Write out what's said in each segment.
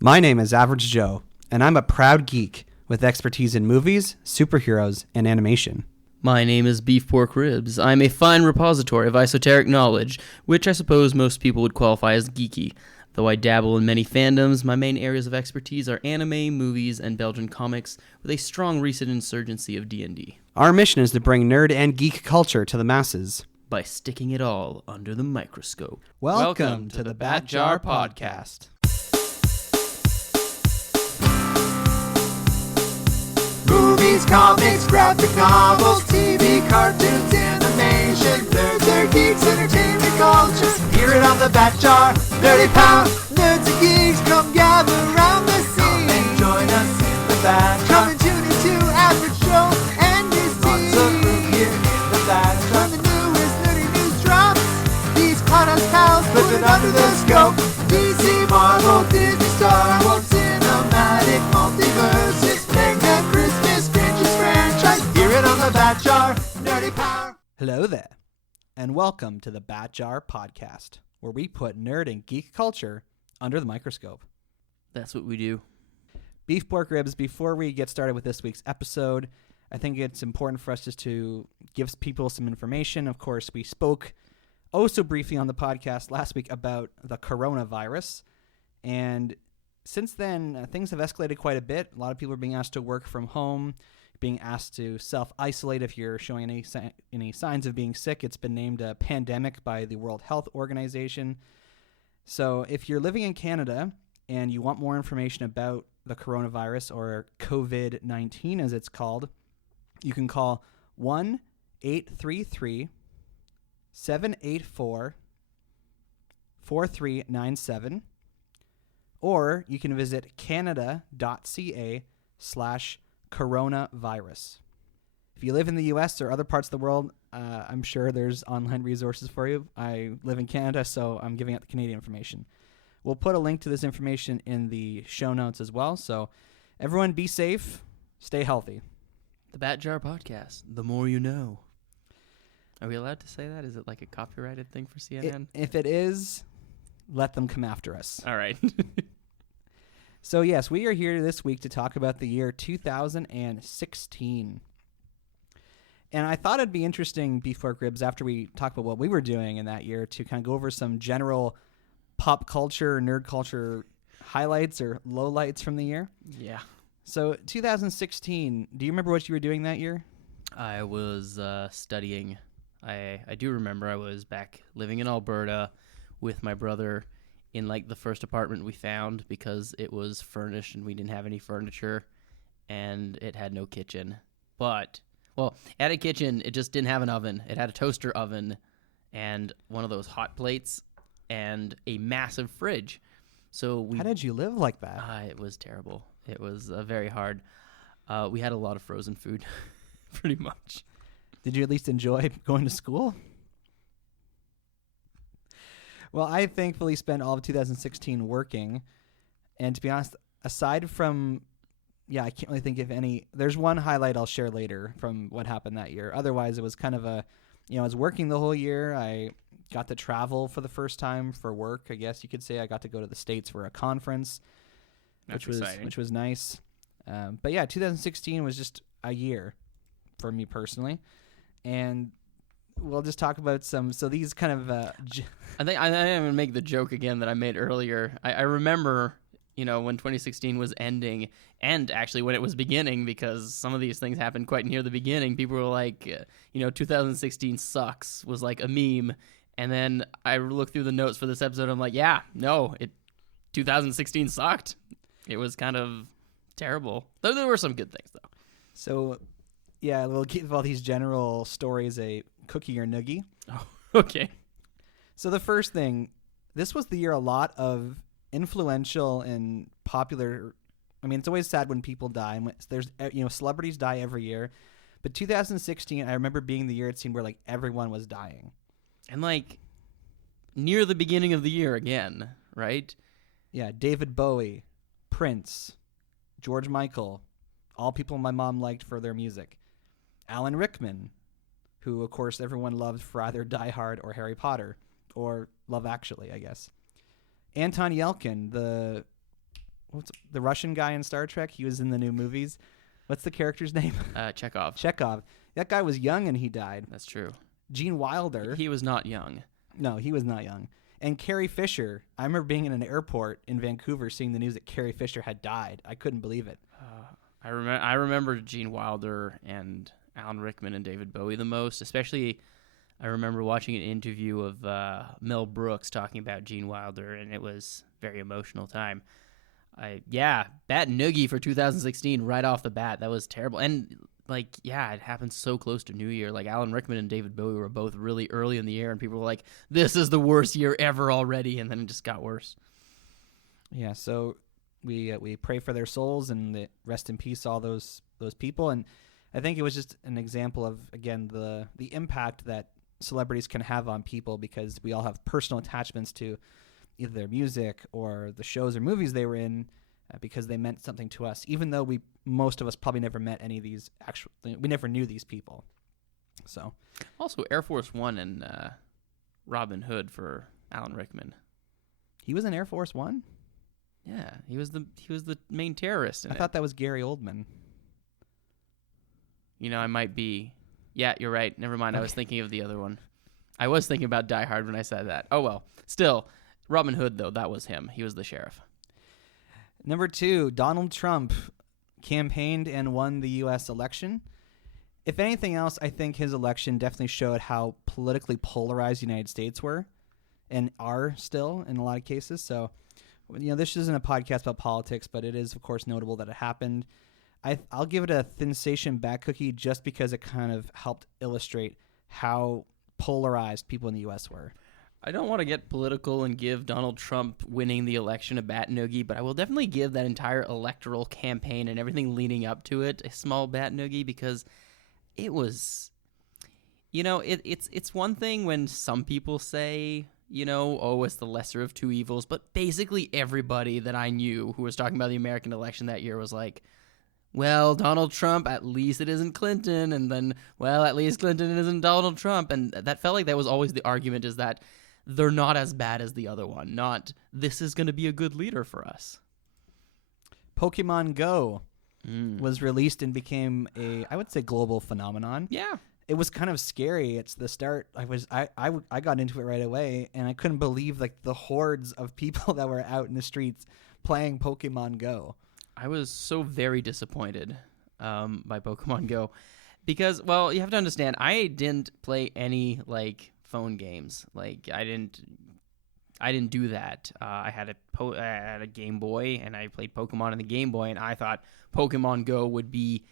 My name is Average Joe, and I'm a proud geek with expertise in movies, superheroes, and animation. My name is Beef Pork Ribs. I'm a fine repository of esoteric knowledge, which I suppose most people would qualify as geeky. Though I dabble in many fandoms, my main areas of expertise are anime, movies, and Belgian comics, with a strong recent insurgency of D&D. Our mission is to bring nerd and geek culture to the masses By sticking it all under the microscope. Welcome to the Bat Jar Podcast. Movies, comics, graphic novels, TV, cartoons, animation, nerds are geeks, entertainment culture. Hear it on the Bat Jar, Nerdy Power. Nerds and geeks, come gather around the scene. Come and join us in the Bat Jar. Come and tune into Average Joe and his team. Lots of room here in the Bat Jar. When the newest nerdy news drops, these podcast pals put it under the scope. DC, Marvel, Disney, Star Wars, cinematic multiverses, mega Christmas, strangest franchise. Hear it on the Bat Jar, Nerdy Power. Hello there, and welcome to the Bat Jar Podcast, where we put nerd and geek culture under the microscope. That's what we do. Beef Pork Ribs, before we get started with this week's episode, I think it's important for us just to give people some information. Of course, we spoke so briefly on the podcast last week about the coronavirus, and since then, things have escalated quite a bit. A lot of people are being asked to work from home, being asked to self-isolate if you're showing any signs of being sick. It's been named a pandemic by the World Health Organization. So if you're living in Canada and you want more information about the coronavirus, or COVID-19 as it's called, you can call 1-833-784-4397, or you can visit canada.ca/coronavirus. If you live in the U.S. or other parts of the world, I'm sure there's online resources for you. I live in Canada, so I'm giving out the Canadian information. We'll put a link to this information in the show notes as well. So everyone be safe, stay healthy. The Bat Jar Podcast. The more you know. Are we allowed to say that? Is it like a copyrighted thing for CNN? If it is, let them come after us. All right. So yes, we are here this week to talk about the year 2016. And I thought it'd be interesting, Beef Pork Ribs, after we talk about what we were doing in that year, to kind of go over some general pop culture, nerd culture highlights or lowlights from the year. Yeah. So 2016, do you remember what you were doing that year? I was studying. I do remember I was back living in Alberta with my brother in like the first apartment we found because it was furnished and we didn't have any furniture and it had no kitchen. But, well, it had a kitchen, it just didn't have an oven. It had a toaster oven and one of those hot plates and a massive fridge. So How did you live like that? It was terrible. It was very hard. We had a lot of frozen food, pretty much. Did you at least enjoy going to school? Well, I thankfully spent all of 2016 working, and to be honest, aside from, I can't really think of any. There's one highlight I'll share later from what happened that year. Otherwise, it was kind of I was working the whole year. I got to travel for the first time for work, I guess you could say. I got to go to the States for a conference, which was nice. But yeah, 2016 was just a year for me personally, and we'll just talk about some. So these kind of. I think I'm going to make the joke again that I made earlier. I remember, when 2016 was ending, and actually when it was beginning, because some of these things happened quite near the beginning. People were like, 2016 sucks was like a meme. And then I looked through the notes for this episode. I'm like, 2016 sucked. It was kind of terrible. Though there were some good things, though. So, we'll give all these general stories a cookie or noogie. Oh, okay. So the first thing, this was the year a lot of influential and popular. I mean, it's always sad when people die. And there's, celebrities die every year. But 2016, I remember being the year it seemed where like everyone was dying. And like near the beginning of the year again, right? Yeah, David Bowie, Prince, George Michael, all people my mom liked for their music. Alan Rickman, who, of course, everyone loved for either Die Hard or Harry Potter, or Love Actually, I guess. Anton Yelchin, the what's the Russian guy in Star Trek? He was in the new movies. What's the character's name? Chekhov. Chekhov. That guy was young and he died. That's true. Gene Wilder. He was not young. No, he was not young. And Carrie Fisher. I remember being in an airport in Vancouver seeing the news that Carrie Fisher had died. I couldn't believe it. I remember Gene Wilder and Alan Rickman and David Bowie the most. Especially, I remember watching an interview of Mel Brooks talking about Gene Wilder, and it was a very emotional time. Bat Noogie for 2016 right off the bat. That was terrible. And it happened so close to New Year. Like Alan Rickman and David Bowie were both really early in the year, and people were like, "This is the worst year ever already," and then it just got worse. Yeah, so we pray for their souls and rest in peace all those people. And I think it was just an example of, again, the impact that celebrities can have on people, because we all have personal attachments to either their music or the shows or movies they were in, because they meant something to us, even though most of us probably never met any of these we never knew these people. So also Air Force One and Robin Hood for Alan Rickman. He was in Air Force One? Yeah, he was the main terrorist in I thought that was Gary Oldman. I might be. Yeah, you're right. Never mind. Okay. I was thinking of the other one. I was thinking about Die Hard when I said that. Oh well. Still, Robin Hood though, that was him. He was the sheriff. Number 2, Donald Trump campaigned and won the U.S. election. If anything else, I think his election definitely showed how politically polarized the United States were and are still in a lot of cases. So, this isn't a podcast about politics, but it is, of course, notable that it happened. I'll give it a Thin-Station Bat Cookie just because it kind of helped illustrate how polarized people in the U.S. were. I don't want to get political and give Donald Trump winning the election a bat noogie, but I will definitely give that entire electoral campaign and everything leading up to it a small bat noogie, because it was, it's one thing when some people say, it's the lesser of two evils, but basically everybody that I knew who was talking about the American election that year was like, well, Donald Trump, at least it isn't Clinton, and then, well, at least Clinton isn't Donald Trump, and that felt like that was always the argument, is that they're not as bad as the other one. Not, this is going to be a good leader for us. Pokemon Go was released and became I would say, global phenomenon. Yeah. It was kind of scary. It's the start. I got into it right away, and I couldn't believe the hordes of people that were out in the streets playing Pokemon Go. I was so very disappointed by Pokemon Go because, well, you have to understand, I didn't play any phone games. I didn't do that. I had a Game Boy, and I played Pokemon on the Game Boy, and I thought Pokemon Go would be,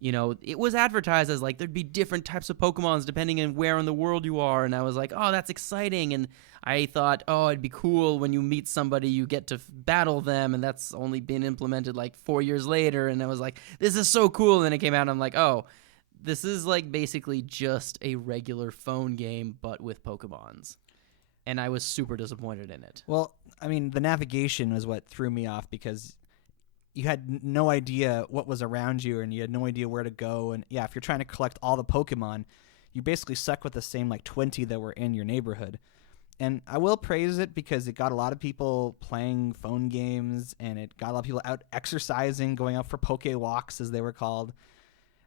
it was advertised as there'd be different types of Pokemons depending on where in the world you are, and I was like, oh, that's exciting, and I thought, oh, it'd be cool when you meet somebody, you get to battle them, and that's only been implemented 4 years later, and I was like, this is so cool, and then it came out, and I'm like, oh, this is basically just a regular phone game, but with Pokemons. And I was super disappointed in it. Well, I mean, the navigation was what threw me off, because you had no idea what was around you, and you had no idea where to go. And yeah, if you're trying to collect all the Pokemon, you basically stuck with the same 20 that were in your neighborhood. And I will praise it because it got a lot of people playing phone games, and it got a lot of people out exercising, going out for Poke Walks, as they were called.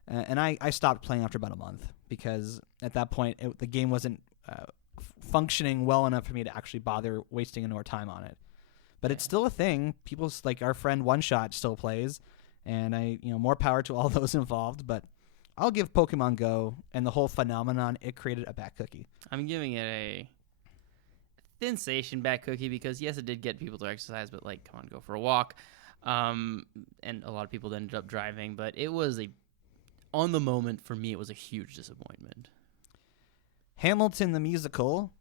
And I stopped playing after about a month, because at that point the game wasn't functioning well enough for me to actually bother wasting any more time on it. But it's still a thing. People our friend One Shot still plays, and more power to all those involved. But I'll give Pokemon Go and the whole phenomenon it created a bat cookie. I'm giving it a Thin-Station bat cookie because yes, it did get people to exercise, but come on, go for a walk. And a lot of people ended up driving, but it was on the moment for me, it was a huge disappointment. Hamilton the musical,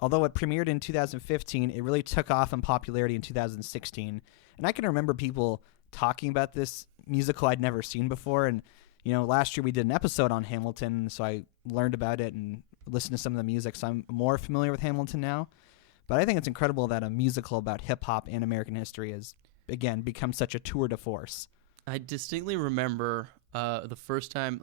although it premiered in 2015, it really took off in popularity in 2016. And I can remember people talking about this musical I'd never seen before. And, last year we did an episode on Hamilton, so I learned about it and listened to some of the music. So I'm more familiar with Hamilton now. But I think it's incredible that a musical about hip-hop and American history has, again, become such a tour de force. I distinctly remember the first time,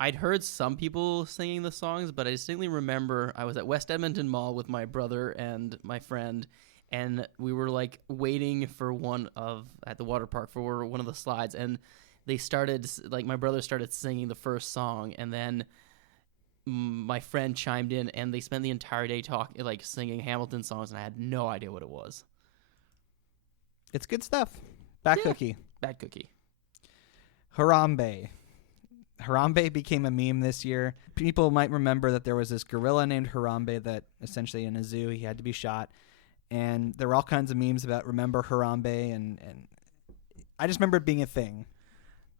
I'd heard some people singing the songs, but I distinctly remember I was at West Edmonton Mall with my brother and my friend, and we were like waiting for at the water park for one of the slides, and they started, like, my brother started singing the first song, and then my friend chimed in, and they spent the entire day singing Hamilton songs, and I had no idea what it was. It's good stuff. Bat Cookie. Bat Cookie. Harambe. Harambe became a meme this year. People might remember that there was this gorilla named Harambe that essentially in a zoo he had to be shot. And there were all kinds of memes about remember Harambe, and I just remember it being a thing.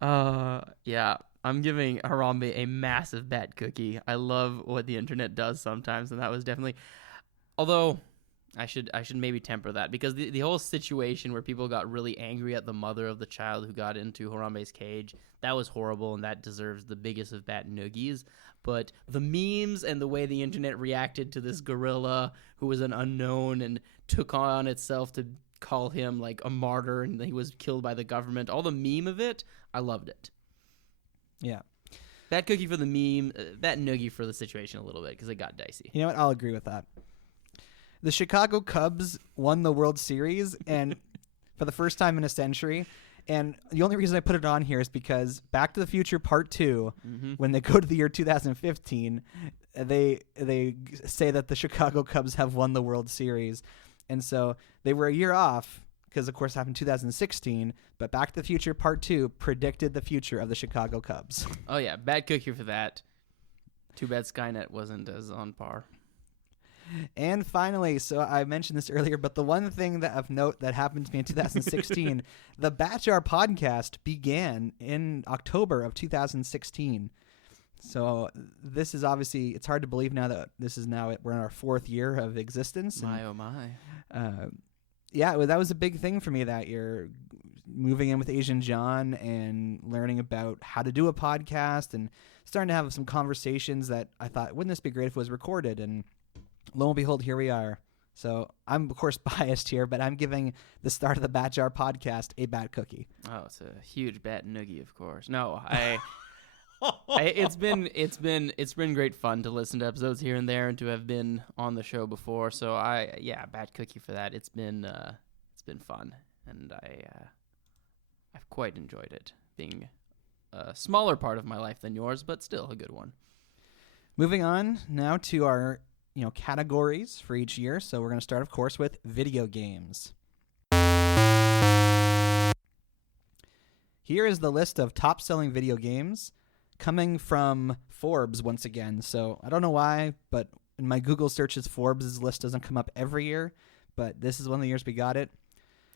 Yeah, I'm giving Harambe a massive bat cookie. I love what the internet does sometimes, and that was definitely... Although, I should maybe temper that, because the whole situation where people got really angry at the mother of the child who got into Harambe's cage, that was horrible, and that deserves the biggest of bat noogies. But the memes and the way the internet reacted to this gorilla who was an unknown and took on itself to call him like a martyr, and he was killed by the government, all the meme of it, I loved it. Yeah. Bat cookie for the meme, bat noogie for the situation a little bit, because it got dicey. You know what? I'll agree with that. The Chicago Cubs won the World Series, and for the first time in a century. And the only reason I put it on here is because Back to the Future Part 2, when they go to the year 2015, they say that the Chicago Cubs have won the World Series. And so they were a year off because, of course, it happened in 2016. But Back to the Future Part 2 predicted the future of the Chicago Cubs. Oh, yeah. Bad cookie for that. Too bad Skynet wasn't as on par. And finally, so I mentioned this earlier, but the one thing that of note that happened to me in 2016, the Batjar podcast began in October of 2016. So this is obviously, it's hard to believe now that we're in our 4th year of existence. My, oh my. Yeah, that was a big thing for me that year, moving in with Asian John and learning about how to do a podcast and starting to have some conversations that I thought, wouldn't this be great if it was recorded? And lo and behold, here we are. So I'm, of course, biased here, but I'm giving the start of the Batjar podcast a bat cookie. Oh, it's a huge bat noogie, of course. No, it's been great fun to listen to episodes here and there and to have been on the show before. So bat cookie for that. It's been fun, and I've quite enjoyed it, being a smaller part of my life than yours, but still a good one. Moving on now to our categories for each year. So we're going to start, of course, with video games. Here is the list of top-selling video games coming from Forbes once again. So I don't know why, but in my Google searches, Forbes' list doesn't come up every year, but this is one of the years we got it.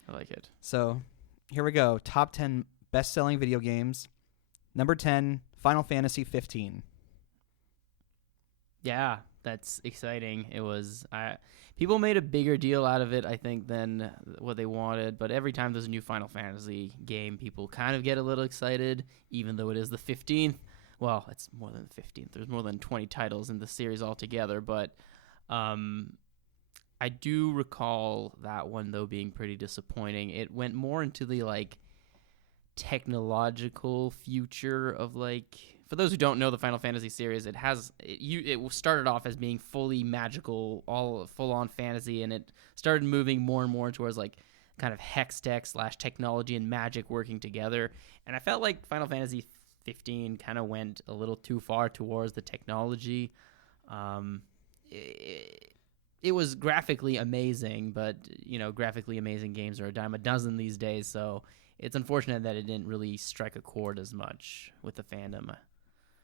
I like it. So here we go. Top 10 best-selling video games. Number 10, Final Fantasy 15. Yeah, that's exciting. It was people made a bigger deal out of it, I think, than what they wanted. But every time there's a new Final Fantasy game, people kind of get a little excited, even though it is the 15th. Well, it's more than the 15th. There's more than 20 titles in the series altogether. But I do recall that one, though, being pretty disappointing. It went more into the technological future of for those who don't know the Final Fantasy series, it started off as being fully magical, all full-on fantasy, and it started moving more and more towards kind of hex tech / technology and magic working together. And I felt like Final Fantasy 15 kind of went a little too far towards the technology. It was graphically amazing, but graphically amazing games are a dime a dozen these days, so it's unfortunate that it didn't really strike a chord as much with the fandom.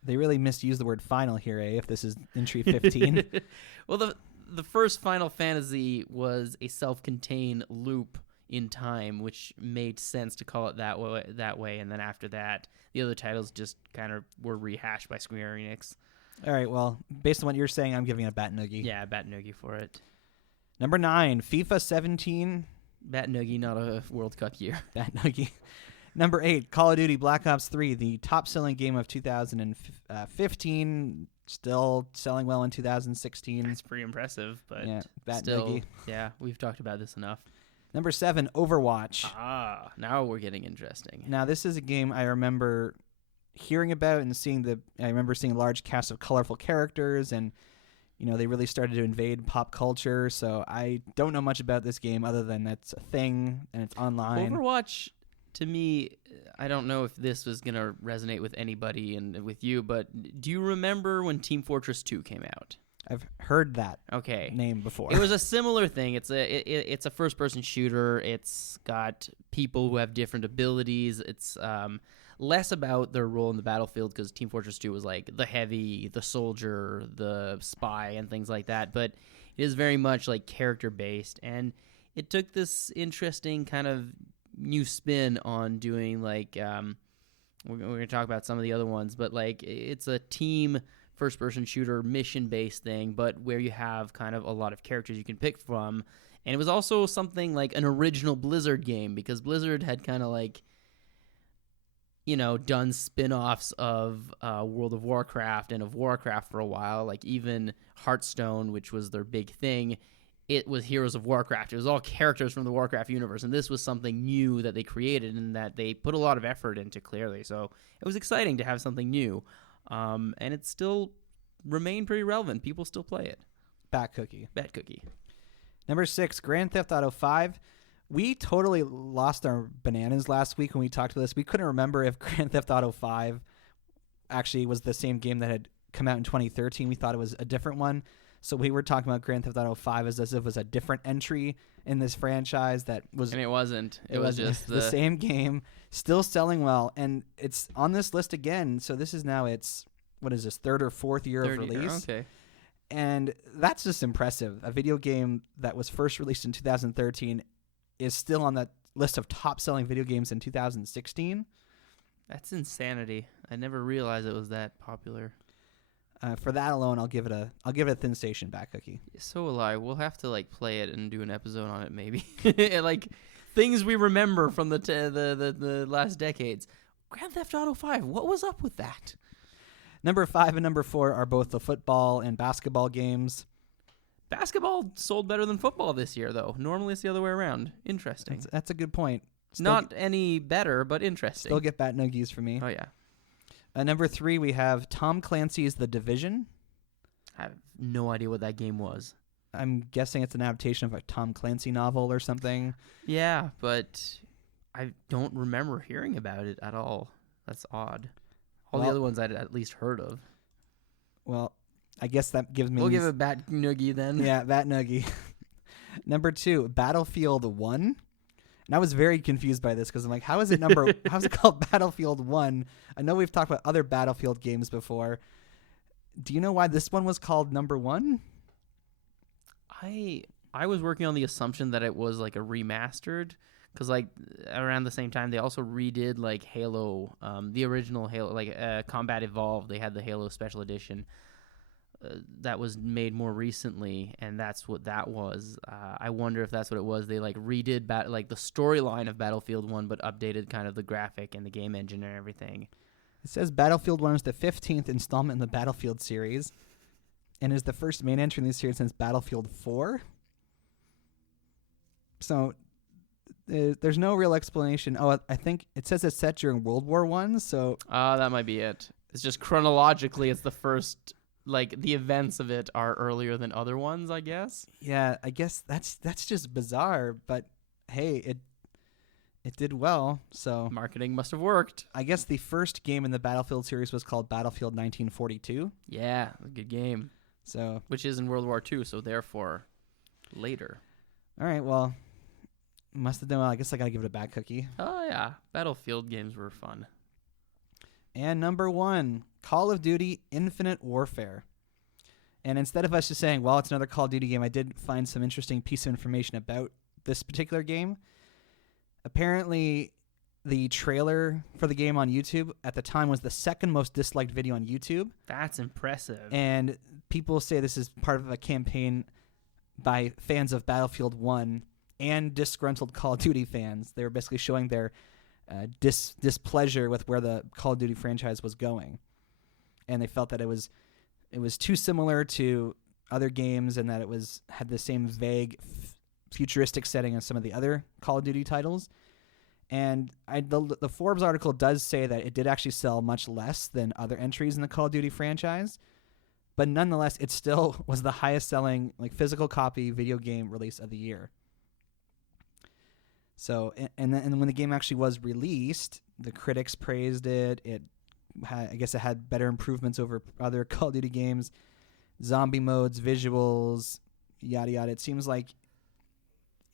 They really misused the word final here, if this is entry 15. Well, the first Final Fantasy was a self-contained loop in time, which made sense to call it that way. And then after that, the other titles just kind of were rehashed by Square Enix. All right, well, based on what you're saying, I'm giving it a bat noogie. Yeah, bat noogie for it. Number 9, FIFA 17. Bat noogie, not a World Cup year. Bat noogie. Number 8, Call of Duty Black Ops 3, the top-selling game of 2015, still selling well in 2016. That's pretty impressive, but yeah, bat still, noogie. Yeah, we've talked about this enough. Number 7, Overwatch. Now we're getting interesting. Now, this is a game I remember hearing about and I remember seeing large casts of colorful characters and, they really started to invade pop culture. So I don't know much about this game other than it's a thing and it's online. Overwatch, to me, I don't know if this was going to resonate with anybody and with you, but do you remember when Team Fortress 2 came out? I've heard that name before. It was a similar thing. It's a first-person shooter. It's got people who have different abilities. It's less about their role in the battlefield because Team Fortress 2 was like the heavy, the soldier, the spy, and things like that. But it is very much like character-based, and it took this interesting kind of new spin on doing like we're going to talk about some of the other ones, but like it's a team first-person shooter mission-based thing, but where you have kind of a lot of characters you can pick from. And it was also something like an original Blizzard game because Blizzard had kind of like, done spin-offs of World of Warcraft and of Warcraft for a while. Like even Hearthstone, which was their big thing, it was Heroes of Warcraft. It was all characters from the Warcraft universe, and this was something new that they created and that they put a lot of effort into, clearly. So it was exciting to have something new, and it still remained pretty relevant. People still play it. Bat Cookie. Number 6, Grand Theft Auto 5. We totally lost our bananas last week when we talked about this. We couldn't remember if Grand Theft Auto 5 actually was the same game that had come out in 2013. We thought it was a different one. So we were talking about Grand Theft Auto 5 as if it was a different entry in this franchise that was... And it wasn't. It was just the same game, still selling well. And it's on this list again. So this is now what is this, third or fourth year of release? Okay. And that's just impressive. A video game that was first released in 2013 is still on that list of top-selling video games in 2016. That's insanity. I never realized it was that popular. For that alone, I'll give it a Thin Station Bat Cookie. So will I. We'll have to like play it and do an episode on it, maybe. Like things we remember from the last decades. Grand Theft Auto 5. What was up with that? Number 5 and number 4 are both the football and basketball games. Basketball sold better than football this year, though. Normally, it's the other way around. Interesting. That's a good point. Not any better, but interesting. Still get bat noogies for me. Oh yeah. Number 3, we have Tom Clancy's The Division. I have no idea what that game was. I'm guessing it's an adaptation of a Tom Clancy novel or something. Yeah, but I don't remember hearing about it at all. That's odd. All the other ones I'd at least heard of. Well, I guess that gives me... We'll give a bat noogie then. Yeah, bat noogie. Number 2, Battlefield 1. And I was very confused by this because I'm like, how's it called Battlefield 1? I know we've talked about other Battlefield games before. Do you know why this one was called number 1? I was working on the assumption that it was like a remastered because like around the same time they also redid like Halo, the original Halo, like Combat Evolved. They had the Halo Special Edition. That was made more recently, and that's what that was. I wonder if that's what it was. They like redid like the storyline of Battlefield 1, but updated kind of the graphic and the game engine and everything. It says Battlefield 1 is the 15th installment in the Battlefield series, and is the first main entry in the series since Battlefield 4. So there's no real explanation. Oh, I think it says it's set during World War I. So that might be it. It's just chronologically, it's the first. Like the events of it are earlier than other ones, I guess. Yeah, I guess that's just bizarre, but hey, it did well, so marketing must have worked. I guess the first game in the Battlefield series was called Battlefield 1942. Yeah, a good game. So, which is in World War II, so therefore later. All right, well, must have done well. I guess I got to give it a Bat Cookie. Oh yeah, Battlefield games were fun. And number 1, Call of Duty Infinite Warfare. And instead of us just saying, well, it's another Call of Duty game, I did find some interesting piece of information about this particular game. Apparently, the trailer for the game on YouTube at the time was the second most disliked video on YouTube. That's impressive. And people say this is part of a campaign by fans of Battlefield 1 and disgruntled Call of Duty fans. They were basically showing their displeasure with where the Call of Duty franchise was going, and they felt that it was too similar to other games, and that it had the same vague, futuristic setting as some of the other Call of Duty titles. And the Forbes article does say that it did actually sell much less than other entries in the Call of Duty franchise, but nonetheless, it still was the highest selling like physical copy video game release of the year. So, and when the game actually was released, the critics praised it. I guess it had better improvements over other Call of Duty games, zombie modes, visuals, yada yada. It seems like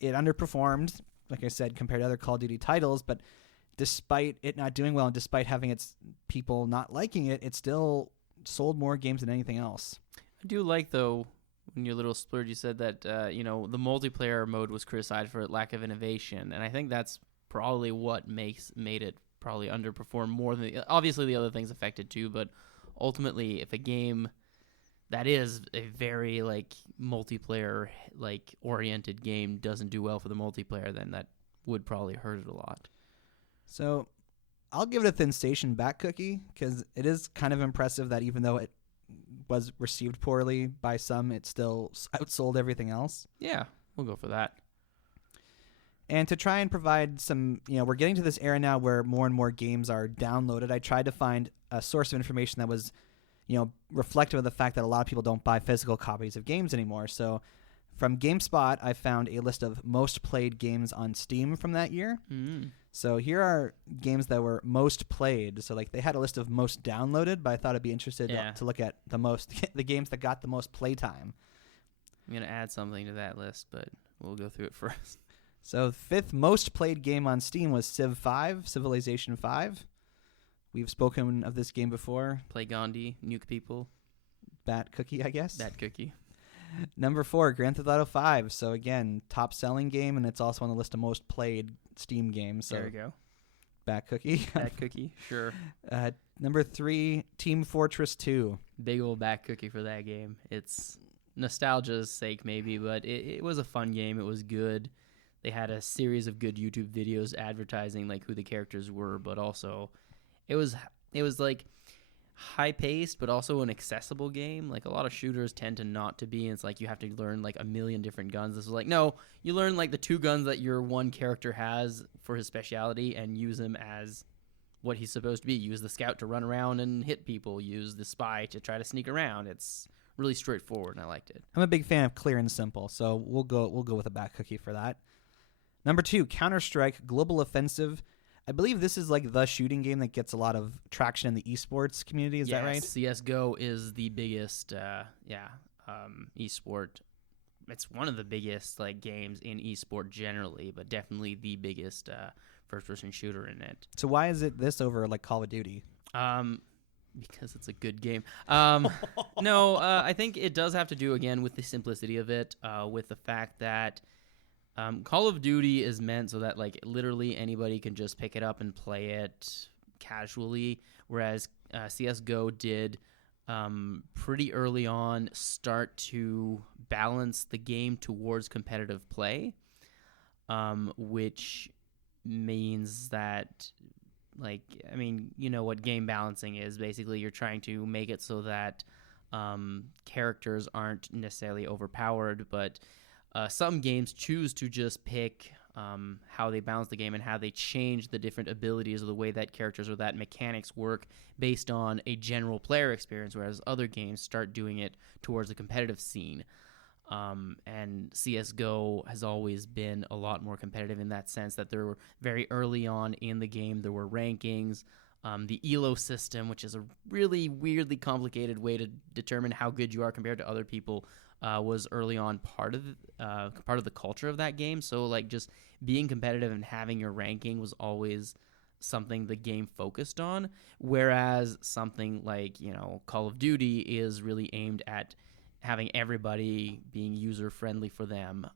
it underperformed, like I said, compared to other Call of Duty titles, but despite it not doing well and despite having its people not liking it, it still sold more games than anything else. I do like, though, in your little splurge, you said that, the multiplayer mode was criticized for lack of innovation, and I think that's probably what made it probably underperform more than... Obviously, the other things affected, too, but ultimately, if a game that is a very, multiplayer, oriented game doesn't do well for the multiplayer, then that would probably hurt it a lot. So I'll give it a Thin Station back cookie because it is kind of impressive that even though it was received poorly by some, it still outsold everything else. Yeah, we'll go for that. And to try and provide some, we're getting to this era now where more and more games are downloaded. I tried to find a source of information that was, reflective of the fact that a lot of people don't buy physical copies of games anymore. So from GameSpot, I found a list of most played games on Steam from that year. Mm. So here are games that were most played. So they had a list of most downloaded, but I thought I'd be interested to look at the games that got the most playtime. I'm going to add something to that list, but we'll go through it first. So fifth most played game on Steam was Civ 5, Civilization 5. We've spoken of this game before. Play Gandhi, nuke people. Bat cookie, I guess. Bat cookie. Number 4, Grand Theft Auto 5. So again, top selling game, and it's also on the list of most played Steam games. So there we go. Bat cookie. Bat cookie, sure. Number 3, Team Fortress 2. Big old bat cookie for that game. It's nostalgia's sake maybe, but it was a fun game. It was good. They had a series of good YouTube videos advertising who the characters were, but also it was high paced, but also an accessible game. A lot of shooters tend to not to be, and it's you have to learn a million different guns. This was no, you learn the 2 guns that your one character has for his speciality and use them as what he's supposed to be. Use the scout to run around and hit people. Use the spy to try to sneak around. It's really straightforward, and I liked it. I'm a big fan of clear and simple, so we'll go with a bat cookie for that. Number 2, Counter-Strike Global Offensive. I believe this is the shooting game that gets a lot of traction in the esports community. Is that right? CSGO is the biggest, esport. It's one of the biggest games in esport generally, but definitely the biggest first-person shooter in it. So why is it this over Call of Duty? Because it's a good game. No, I think it does have to do again with the simplicity of it, with the fact that Call of Duty is meant so that literally anybody can just pick it up and play it casually, whereas CSGO did pretty early on start to balance the game towards competitive play, which means that what game balancing is. Basically, you're trying to make it so that characters aren't necessarily overpowered, but some games choose to just pick how they balance the game and how they change the different abilities or the way that characters or that mechanics work based on a general player experience, whereas other games start doing it towards the competitive scene. And CSGO has always been a lot more competitive in that sense that there were very early on in the game, there were rankings. The ELO system, which is a really weirdly complicated way to determine how good you are compared to other people, was early on part of the culture of that game. So just being competitive and having your ranking was always something the game focused on, whereas something Call of Duty is really aimed at having everybody being user friendly for them.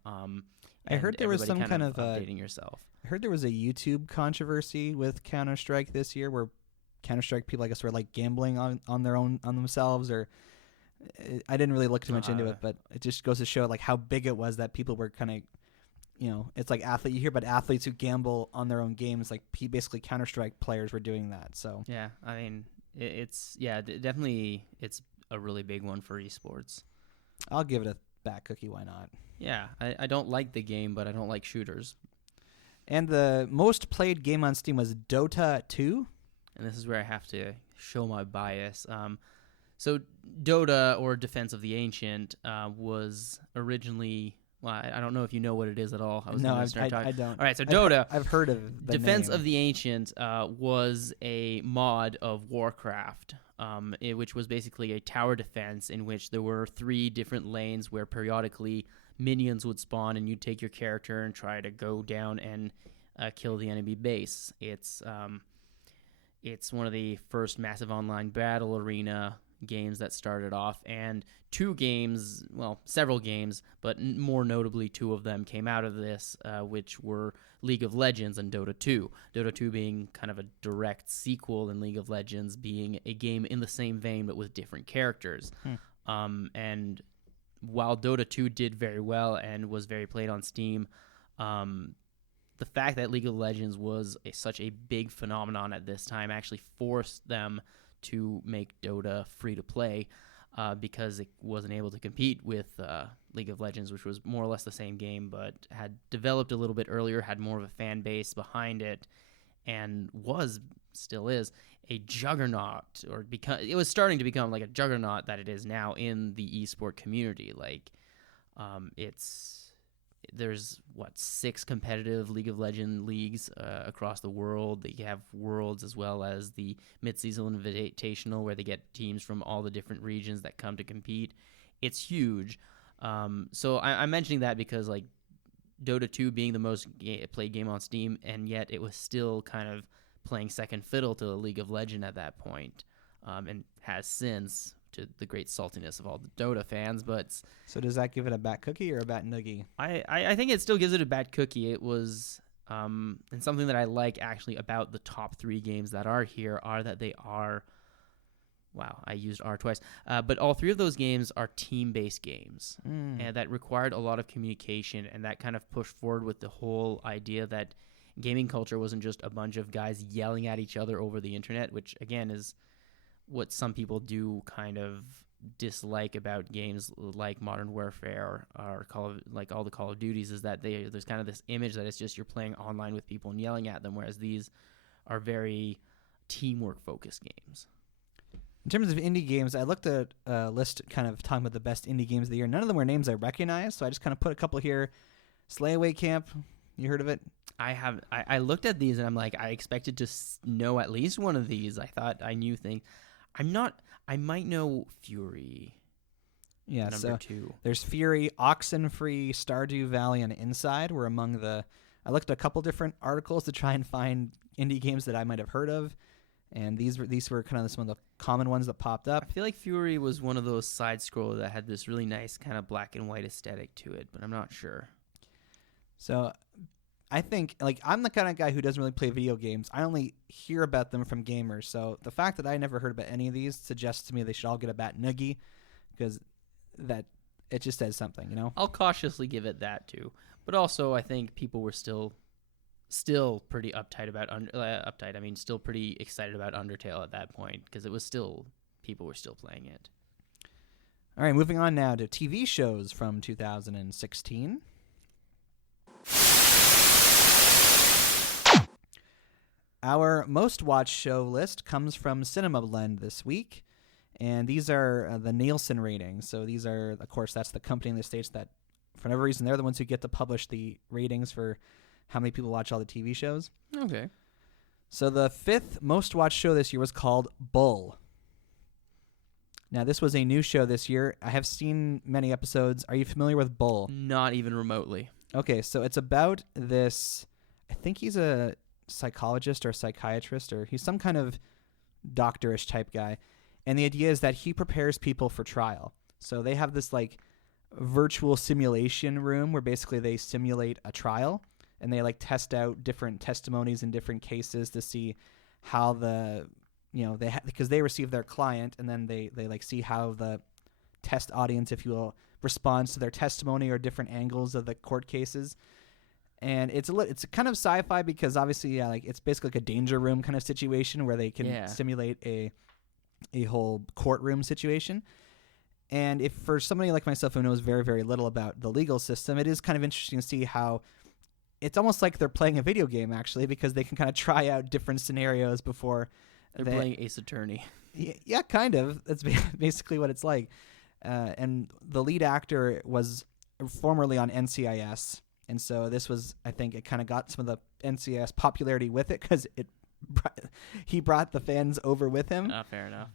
I heard there was some kind of updating yourself. I heard there was a YouTube controversy with Counter-Strike this year where Counter-Strike people, I guess, were gambling on themselves, or I didn't really look too much into it, but it just goes to show how big it was that people were kind of, it's athlete. You hear about athletes who gamble on their own games, basically Counter-Strike players were doing that. So yeah, I mean, definitely it's a really big one for esports. I'll give it a bat cookie. Why not? Yeah, I don't like the game, but I don't like shooters. And the most played game on Steam was Dota 2. And this is where I have to show my bias. So Dota, or Defense of the Ancient, was originally... Well, I don't know if you know what it is at all. I don't. All right, so Dota... I've heard of the Defense name. of the Ancient was a mod of Warcraft, which was basically a tower defense in which there were 3 different lanes where periodically minions would spawn and you'd take your character and try to go down and kill the enemy base. It's one of the first massive online battle arena games that started off, and several games, but more notably 2 of them came out of this, which were League of Legends and Dota 2. Dota 2 being kind of a direct sequel, and League of Legends being a game in the same vein but with different characters. And while Dota 2 did very well and was very played on Steam, the fact that League of Legends was such a big phenomenon at this time actually forced them to make Dota free to play, because it wasn't able to compete with League of Legends, which was more or less the same game, but had developed a little bit earlier, had more of a fan base behind it, and still is a juggernaut, it was starting to become like a juggernaut that it is now in the esport community. Like, there's 6 competitive League of Legends leagues across the world. They have worlds as well as the mid-season invitational, where they get teams from all the different regions that come to compete. It's huge. So I'm mentioning that because, like, Dota 2 being the most played game on Steam, and yet it was still kind of playing second fiddle to the League of Legends at that point, and has since, to the great saltiness of all the Dota fans. But so does that give it a bat cookie or a bat noogie? I think it still gives it a bat cookie. It was, and something that I like actually about the top 3 games that are here are that they are, wow, I used R twice, but all 3 of those games are team-based games, and that required a lot of communication, and that kind of pushed forward with the whole idea that gaming culture wasn't just a bunch of guys yelling at each other over the internet, which again is what some people do kind of dislike about games like Modern Warfare or all the Call of Duties, is that there's kind of this image that it's just you're playing online with people and yelling at them, whereas these are very teamwork-focused games. In terms of indie games, I looked at a list kind of talking about the best indie games of the year. None of them were names I recognize, so I just kind of put a couple here. Slayaway Camp, you heard of it? I looked at these and I'm like, I expected to know at least one of these. I thought I knew things. I might know Fury. Yeah, number 2. There's Fury, Oxenfree, Stardew Valley, and Inside were among the... I looked at a couple different articles to try and find indie games that I might have heard of, and these were kind of some of the common ones that popped up. I feel like Fury was one of those side scrollers that had this really nice kind of black and white aesthetic to it, but I'm not sure. So I think, like, I'm the kind of guy who doesn't really play video games. I only hear about them from gamers. So the fact that I never heard about any of these suggests to me they should all get a bat noogie, because that it just says something, you know? I'll cautiously give it that too. But also I think people were still pretty uptight about still pretty excited about Undertale at that point, because it was still, people were still playing it. All right, moving on now to TV shows from 2016. Our most watched show list comes from Cinema Blend this week, and these are the Nielsen ratings. So these are, of course, that's the company in the States that, for whatever reason, they're the ones who get to publish the ratings for how many people watch all the TV shows. Okay. So the 5th most watched show this year was called Bull. Now, this was a new show this year. I have seen many episodes. Are you familiar with Bull? Not even remotely. Okay, so it's about this, I think he's a psychologist or psychiatrist, or he's some kind of doctorish type guy. And the idea is that he prepares people for trial. So they have this like virtual simulation room where basically they simulate a trial, and they like test out different testimonies in different cases to see how because they receive their client, and then they like see how the test audience, if you will, responds to their testimony or different angles of the court cases. And it's kind of sci-fi because obviously, like it's basically like a danger room kind of situation where they can simulate a whole courtroom situation. And if for somebody like myself who knows very, very little about the legal system, it is kind of interesting to see how it's almost like they're playing a video game, actually, because they can kind of try out different scenarios before they're playing Ace Attorney. Yeah, kind of. That's basically what it's like. And the lead actor was formerly on NCIS, and so this was, I think, it kind of got some of the NCIS popularity with it because he brought the fans over with him. Fair enough.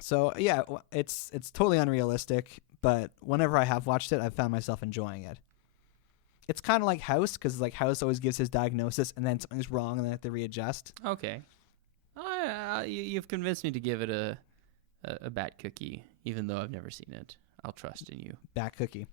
So yeah, it's totally unrealistic, but whenever I have watched it, I've found myself enjoying it. It's kind of like House, because like House always gives his diagnosis and then something's wrong and they have to readjust. Okay. You've convinced me to give it a Bat Cookie, even though I've never seen it. I'll trust in you. Bat Cookie.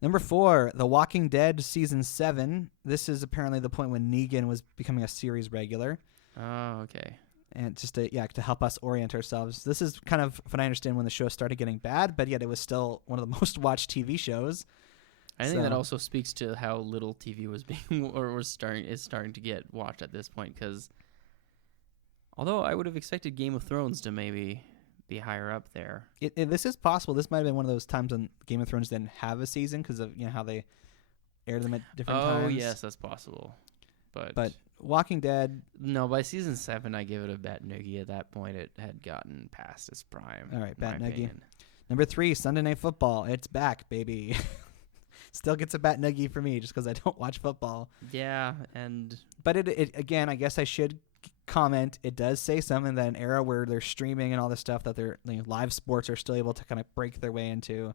Number 4, The Walking Dead Season 7. This is apparently the point when Negan was becoming a series regular. Oh, okay. And just to help us orient ourselves. This is kind of, from what I understand, when the show started getting bad, but yet it was still one of the most watched TV shows. I think that also speaks to how little TV was being is starting to get watched at this point. Because although I would have expected Game of Thrones to maybe be higher up there, this is possible. This might have been one of those times when Game of Thrones didn't have a season because of how they aired them at different times. Oh yes, that's possible. But Walking Dead. No, by season 7, I give it a Bat Noogie. At that point, it had gotten past its prime. All right, Bat Noogie. Number 3, Sunday Night Football. It's back, baby. Still gets a Bat Noogie for me just because I don't watch football. Yeah, but it again, I guess I should comment. It does say something that an era where they're streaming and all this stuff, that they're live sports are still able to kind of break their way into,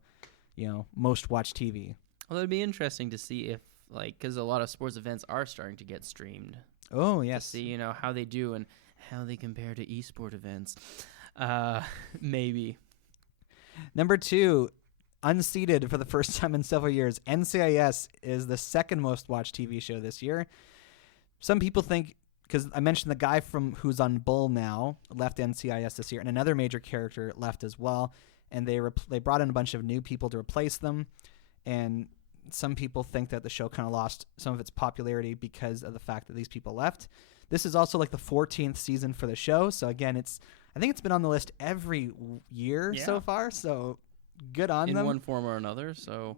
most watched TV. Well, it'd be interesting to see if, because a lot of sports events are starting to get streamed. Oh yes. To see how they do and how they compare to esport events. Maybe. Number 2. Unseated for the first time in several years, NCIS is the second most watched TV show this year. Some people think, because I mentioned the guy who's on Bull now left NCIS this year, and another major character left as well, and they brought in a bunch of new people to replace them, and some people think that the show kind of lost some of its popularity because of the fact that these people left. This is also like the 14th season for the show, so again, I think it's been on the list every year so far, so good on them. In one form or another. So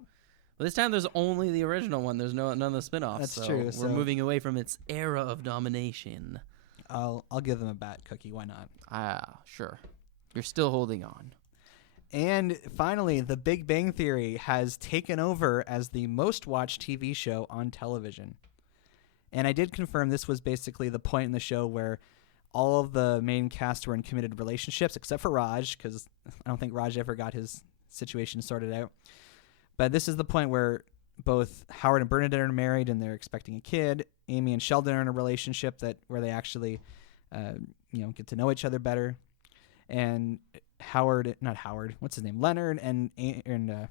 this time there's only the original one. There's none of the spinoffs. That's so true. We're moving away from its era of domination. I'll give them a Bat Cookie. Why not? Sure. You're still holding on. And finally, The Big Bang Theory has taken over as the most watched TV show on television. And I did confirm this was basically the point in the show where all of the main cast were in committed relationships, except for Raj, because I don't think Raj ever got his situation sorted out. But this is the point where both Howard and Bernadette are married and they're expecting a kid. Amy and Sheldon are in a relationship where they actually get to know each other better. And Leonard and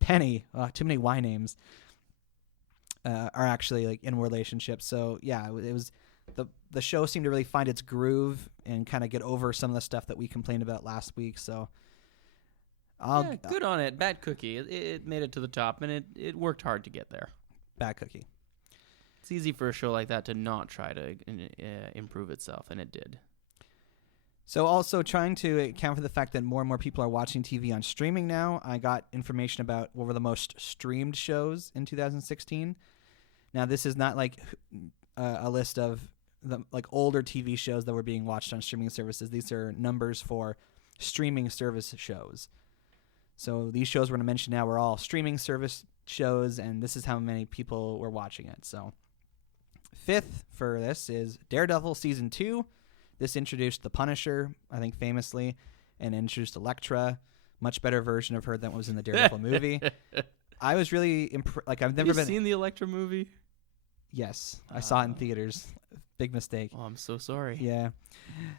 Penny, too many Y names, are actually in relationships. So yeah, it was the show seemed to really find its groove and kind of get over some of the stuff that we complained about last week. So good on it. Bat Cookie. It made it to the top, and it worked hard to get there. Bat Cookie. It's easy for a show like that to not try to improve itself, and it did. So also trying to account for the fact that more and more people are watching TV on streaming now, I got information about what were the most streamed shows in 2016. Now, this is not like a list of the older TV shows that were being watched on streaming services. These are numbers for streaming service shows. So these shows we're going to mention now were all streaming service shows, and this is how many people were watching it. So 5th for this is Daredevil Season 2. This introduced the Punisher, I think famously, and introduced Elektra. Much better version of her than what was in the Daredevil movie. I was really I've never been seen the Elektra movie? Yes, I saw it in theaters. Big mistake. Oh, I'm so sorry. Yeah.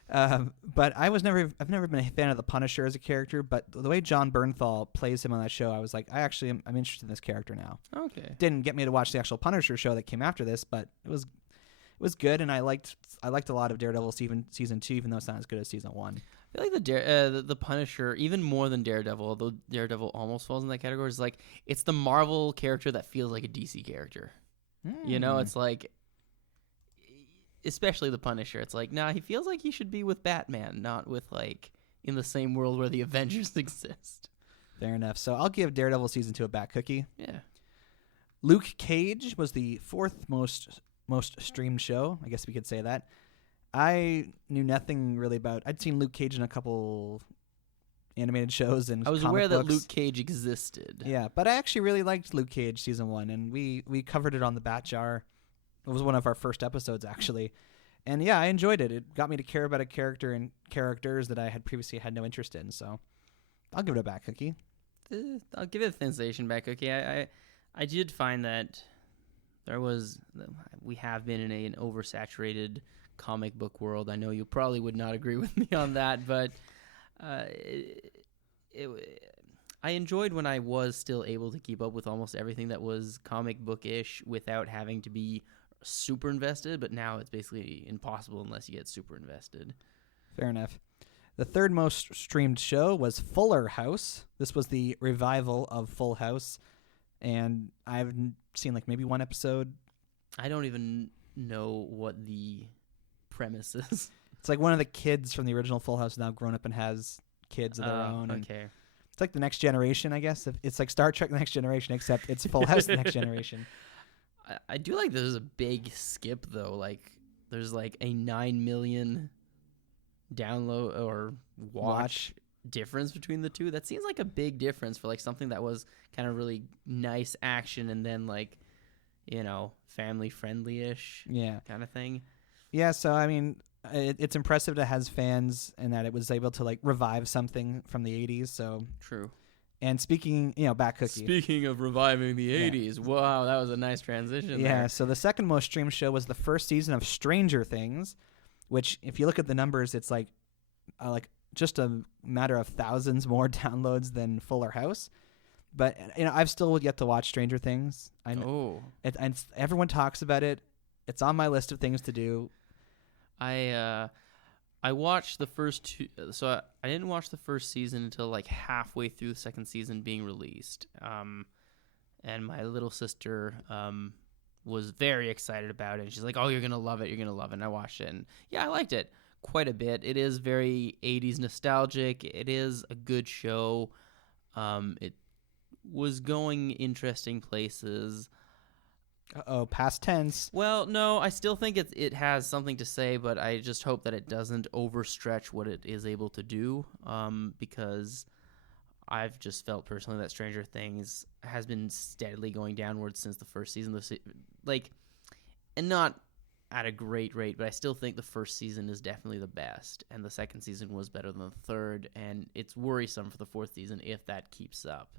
But I've never been a fan of the Punisher as a character, but the way John Bernthal plays him on that show, I was like, I'm interested in this character now. Okay. Didn't get me to watch the actual Punisher show that came after this, but it was good, and I liked a lot of Daredevil season 2, even though it's not as good as season 1. I feel like the Punisher, even more than Daredevil, although Daredevil almost falls in that category, is it's the Marvel character that feels like a DC character. It's like, especially the Punisher. It's like, he feels like he should be with Batman, not with in the same world where the Avengers exist. Fair enough. So I'll give Daredevil season 2 a Bat Cookie. Yeah. Luke Cage was the 4th most streamed show. I guess we could say that. I knew nothing really about. I'd seen Luke Cage in a couple animated shows and I was comic aware that books. Luke Cage existed. Yeah, but I actually really liked Luke Cage season 1, and we covered it on the Bat Jar. It was one of our first episodes, actually. And yeah, I enjoyed it. It got me to care about a character and characters that I had previously had no interest in. So I'll give it a back cookie. I'll give it a sensation back cookie. I did find that we have been in an oversaturated comic book world. I know you probably would not agree with me on that, but I enjoyed when I was still able to keep up with almost everything that was comic book-ish without having to be super invested, but now it's basically impossible unless you get super invested. Fair enough. The third most streamed show was Fuller House. This was the revival of Full House, and I've seen like maybe one episode. I don't even know what the premise is. It's like one of the kids from the original Full House now grown up and has kids of their own. And Okay. it's like the Next Generation, I guess. It's like Star Trek: The Next Generation, except it's Full House: The Next Generation. I do like there's a big skip though. Like there's like a 9 million download or watch difference between the two. That seems like a big difference for like something that was kind of really nice action and then like, family friendly-ish kind of thing. Yeah, so I mean, it's impressive to has fans and that it was able to like revive something from the 80s. So True. And speaking, back cookie. Speaking of reviving the 80s, wow, that was a nice transition. Yeah, there. so the second most streamed show was the first season of Stranger Things, which if you look at the numbers, it's like just a matter of thousands more downloads than Fuller House. But I've still yet to watch Stranger Things. I know everyone talks about it. It's on my list of things to do. I watched the first two, so I didn't watch the first season until like halfway through the second season being released. And my little sister was very excited about it. And she's like, "Oh, you're gonna love it! You're gonna love it!" And I watched it, and yeah, I liked it quite a bit. It is very 80s nostalgic. It is a good show. It was going interesting places. Past tense. Well, no, I still think it has something to say, but I just hope that it doesn't overstretch what it is able to do, because I've just felt personally that Stranger Things has been steadily going downwards since the first season. And not at a great rate, but I still think the first season is definitely the best, and the second season was better than the third, and it's worrisome for the fourth season if that keeps up.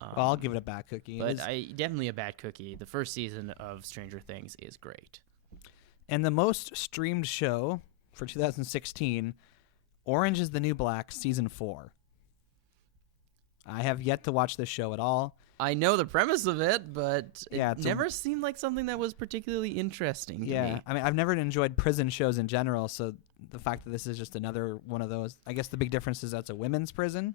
Well, I'll give it a bad cookie. But definitely a bad cookie. The first season of Stranger Things is great. And the most streamed show for 2016, Orange is the New Black, Season 4. I have yet to watch this show at all. I know the premise of it, but it it's never seemed like something that was particularly interesting to me. I mean, I've never enjoyed prison shows in general, so the fact that this is just another one of those, I guess the big difference is that's a women's prison.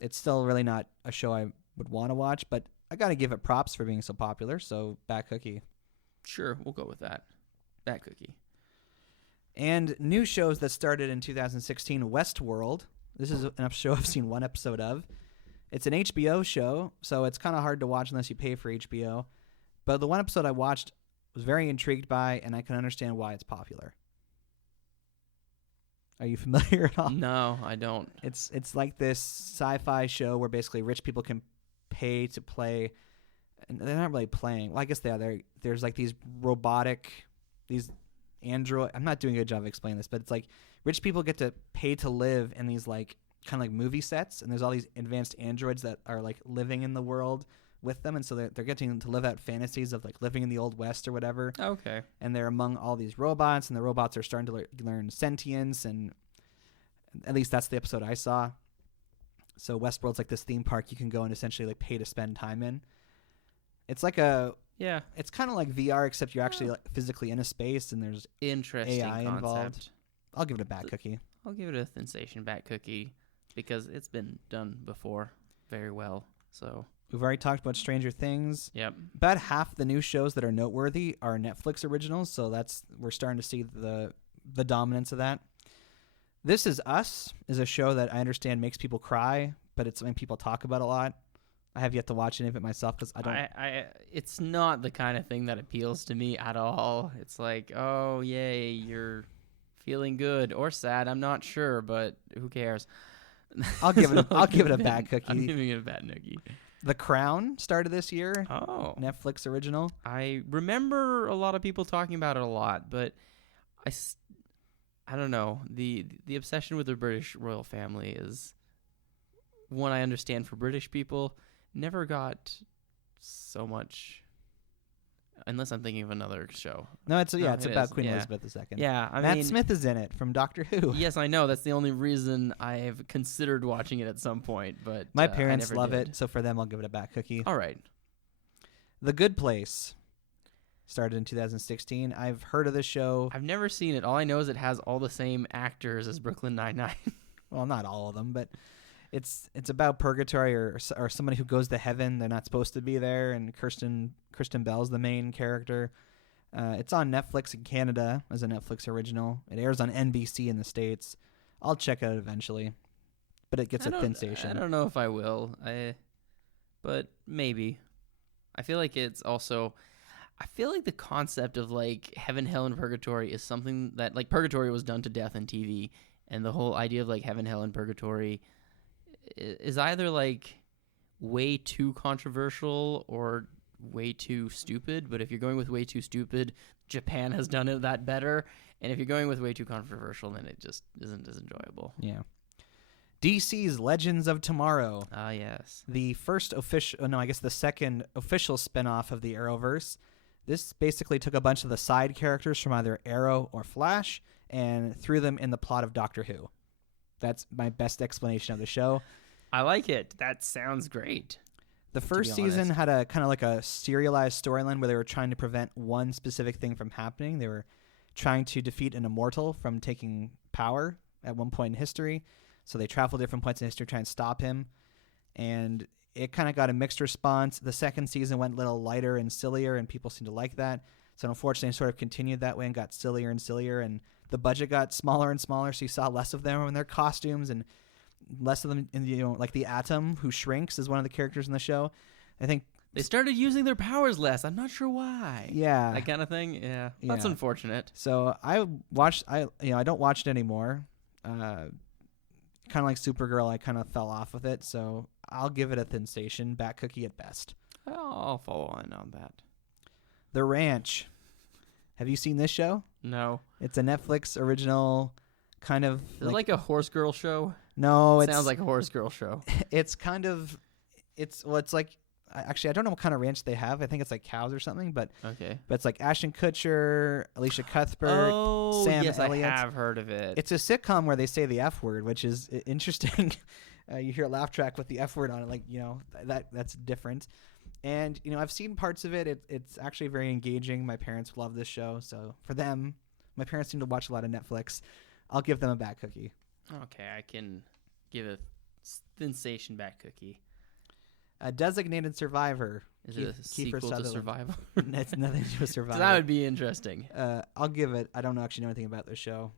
It's still really not a show I would want to watch, but I got to give it props for being so popular, so bad cookie. Sure, we'll go with that. Bad cookie. And new shows that started in 2016, Westworld. This is a show I've seen one episode of. It's an HBO show, so it's kind of hard to watch unless you pay for HBO. But the one episode I watched was very intrigued by, and I can understand why it's popular. Are you familiar at all? No, I don't. It's like this sci-fi show where basically rich people can pay to play, and they're not really playing. Well, I guess they are. There's like these android. I'm not doing a good job of explaining this, but it's like rich people get to pay to live in these like kind of like movie sets, and there's all these advanced androids that are like living in the world with them, and so they're getting to live out fantasies of like living in the Old West or whatever. Okay. And they're among all these robots, and the robots are starting to learn sentience, and at least that's the episode I saw. So Westworld's like this theme park you can go and essentially like pay to spend time in. It's like it's kind of like VR, except you're actually like physically in a space, and there's interesting AI concept. involved. I'll give it a bad cookie. I'll give it a sensation bad cookie because it's been done before very well. So we've already talked about Stranger Things. Yep. About half the new shows that are noteworthy are Netflix originals, so we're starting to see the dominance of that. This Is Us is a show that I understand makes people cry, but it's something people talk about a lot. I have yet to watch any of it myself because I don't. It's not the kind of thing that appeals to me at all. It's like, oh yay, you're feeling good or sad. I'm not sure, but who cares? I'll give it a bad cookie. I'm giving it a bad noogie. The Crown started this year. Oh. Netflix original. I remember a lot of people talking about it a lot, but I don't know. The obsession with the British royal family is one I understand for British people. Never got so much, unless I'm thinking of another show. No, it's about is. Queen Yeah. Elizabeth II. Yeah, I Matt mean, Smith is in it from Doctor Who. Yes, I know. That's the only reason I've considered watching it at some point. But My I parents never love did. it, so for them, I'll give it a bad cookie. All right. The Good Place started in 2016. I've heard of this show. I've never seen it. All I know is it has all the same actors as Brooklyn Nine-Nine. Well, not all of them, but it's about purgatory or somebody who goes to heaven. They're not supposed to be there, and Kristen Bell's the main character. It's on Netflix in Canada as a Netflix original. It airs on NBC in the States. I'll check it out eventually, but it gets a thin station. I don't know if I will. But maybe. I feel like it's also. I feel like the concept of like heaven, hell, and purgatory is something that like purgatory was done to death in TV, and the whole idea of like heaven, hell, and purgatory is either like way too controversial or way too stupid. But if you're going with way too stupid, Japan has done it that better, and if you're going with way too controversial, then it just isn't as enjoyable. Yeah. DC's Legends of Tomorrow. Ah, yes. The second official spinoff of the Arrowverse. This basically took a bunch of the side characters from either Arrow or Flash and threw them in the plot of Doctor Who. That's my best explanation of the show. I like it. That sounds great. The first season had a kind of like a serialized storyline where they were trying to prevent one specific thing from happening. They were trying to defeat an immortal from taking power at one point in history. So they traveled different points in history to try and stop him. And it kind of got a mixed response. The second season went a little lighter and sillier, and people seemed to like that. So unfortunately, it sort of continued that way and got sillier and sillier. And the budget got smaller and smaller, so you saw less of them in their costumes and less of them in, like the Atom, who shrinks, is one of the characters in the show. I think they started using their powers less. I'm not sure why. Yeah. That kind of thing. Yeah. That's unfortunate. So I don't watch it anymore. Kind of like Supergirl, I kind of fell off with it, so I'll give it a thin station, bat cookie at best. I'll follow on that. The Ranch. Have you seen this show? No. It's a Netflix original, kind of. Is it like a horse girl show? No, it sounds like a horse girl show. It's kind of, it's like. Actually, I don't know what kind of ranch they have. I think it's like cows or something, but okay. But it's like Ashton Kutcher, Alicia Cuthbert, Sam yes, Elliott. I have heard of it. It's a sitcom where they say the F word, which is interesting. You hear a laugh track with the F word on it, like that's different. And I've seen parts of it. It's actually very engaging. My parents love this show, so for them, my parents seem to watch a lot of Netflix. I'll give them a bat cookie. Okay, I can give a sensation bat cookie. A Designated Survivor. Is it a sequel to Survival? It's nothing to do with Survivor. That would be interesting. I'll give it. I don't actually know anything about this show.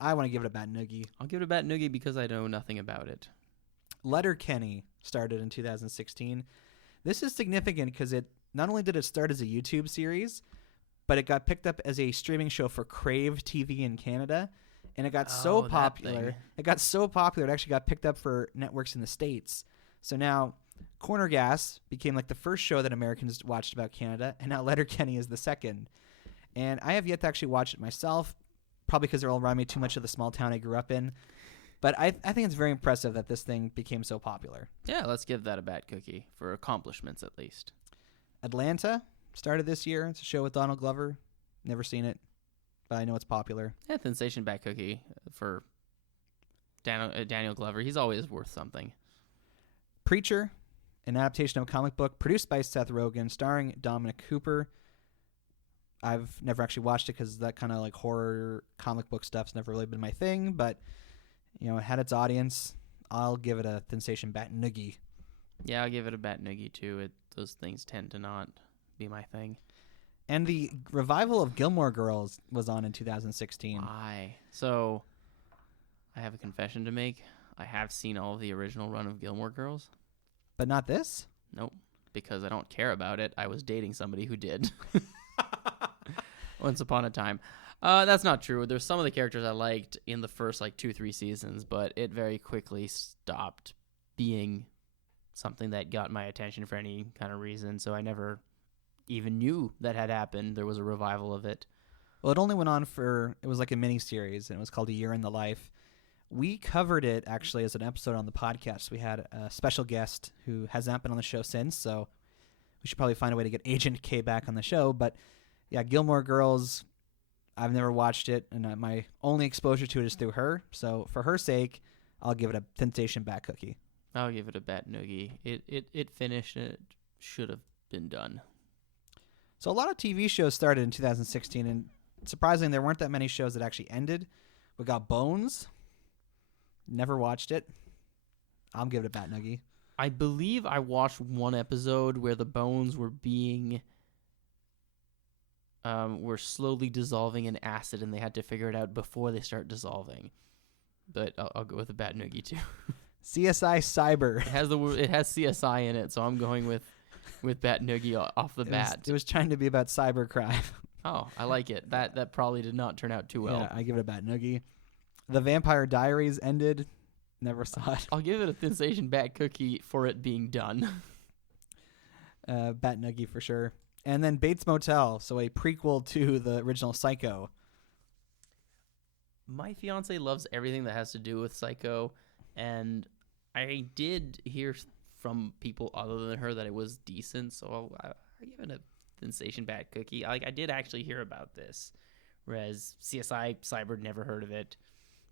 I want to give it a bat noogie. I'll give it a bat noogie because I know nothing about it. Letterkenny started in 2016. This is significant because it not only did it start as a YouTube series, but it got picked up as a streaming show for Crave TV in Canada, and it got so popular. It got so popular it actually got picked up for networks in the States. So now Corner Gas became like the first show that Americans watched about Canada, and now Letterkenny is the second. And I have yet to actually watch it myself, probably because it'll remind me too much of the small town I grew up in. But I think it's very impressive that this thing became so popular. Yeah, let's give that a bat cookie for accomplishments at least. Atlanta started this year. It's a show with Donald Glover. Never seen it, but I know it's popular. Yeah, sensation bat cookie for Daniel Glover. He's always worth something. Preacher, an adaptation of a comic book produced by Seth Rogen, starring Dominic Cooper. I've never actually watched it because that kind of like horror comic book stuff's never really been my thing, but it had its audience. I'll give it a sensation bat noogie. Yeah, I'll give it a bat noogie too. Those things tend to not be my thing. And the revival of Gilmore Girls was on in 2016. Why? So, I have a confession to make. I have seen all of the original run of Gilmore Girls. But not this? Nope, because I don't care about it. I was dating somebody who did. Once upon a time. That's not true. There's some of the characters I liked in the first 2-3 seasons, but it very quickly stopped being something that got my attention for any kind of reason. So I never even knew that had happened. There was a revival of it. Well, it only went on it was like a mini series, and it was called A Year in the Life. We covered it actually as an episode on the podcast. We had a special guest who has not been on the show since, so we should probably find a way to get Agent K back on the show. But yeah, Gilmore Girls, I've never watched it, and my only exposure to it is through her. So for her sake, I'll give it a Sensation Bat Cookie. I'll give it a Bat Noogie. It finished, and it should have been done. So a lot of TV shows started in 2016, and surprisingly, there weren't that many shows that actually ended. We got Bones. Never watched it. I'll give it a Bat Noogie. I believe I watched one episode where the bones were were slowly dissolving in acid, and they had to figure it out before they start dissolving. But I'll go with a Bat Noogie too. CSI Cyber. It has CSI in it, so I'm going with Bat Noogie off the bat. It was trying to be about cybercrime. Oh, I like it. That probably did not turn out too well. Yeah, I give it a Bat Noogie. The Vampire Diaries ended. Never saw it. I'll give it a Sensation Bat Cookie for it being done. Bat Noogie for sure. And then Bates Motel, so a prequel to the original Psycho. My fiance loves everything that has to do with Psycho, and I did hear from people other than her that it was decent, so I give it a Sensation Bat Cookie. I did actually hear about this, whereas CSI Cyber never heard of it.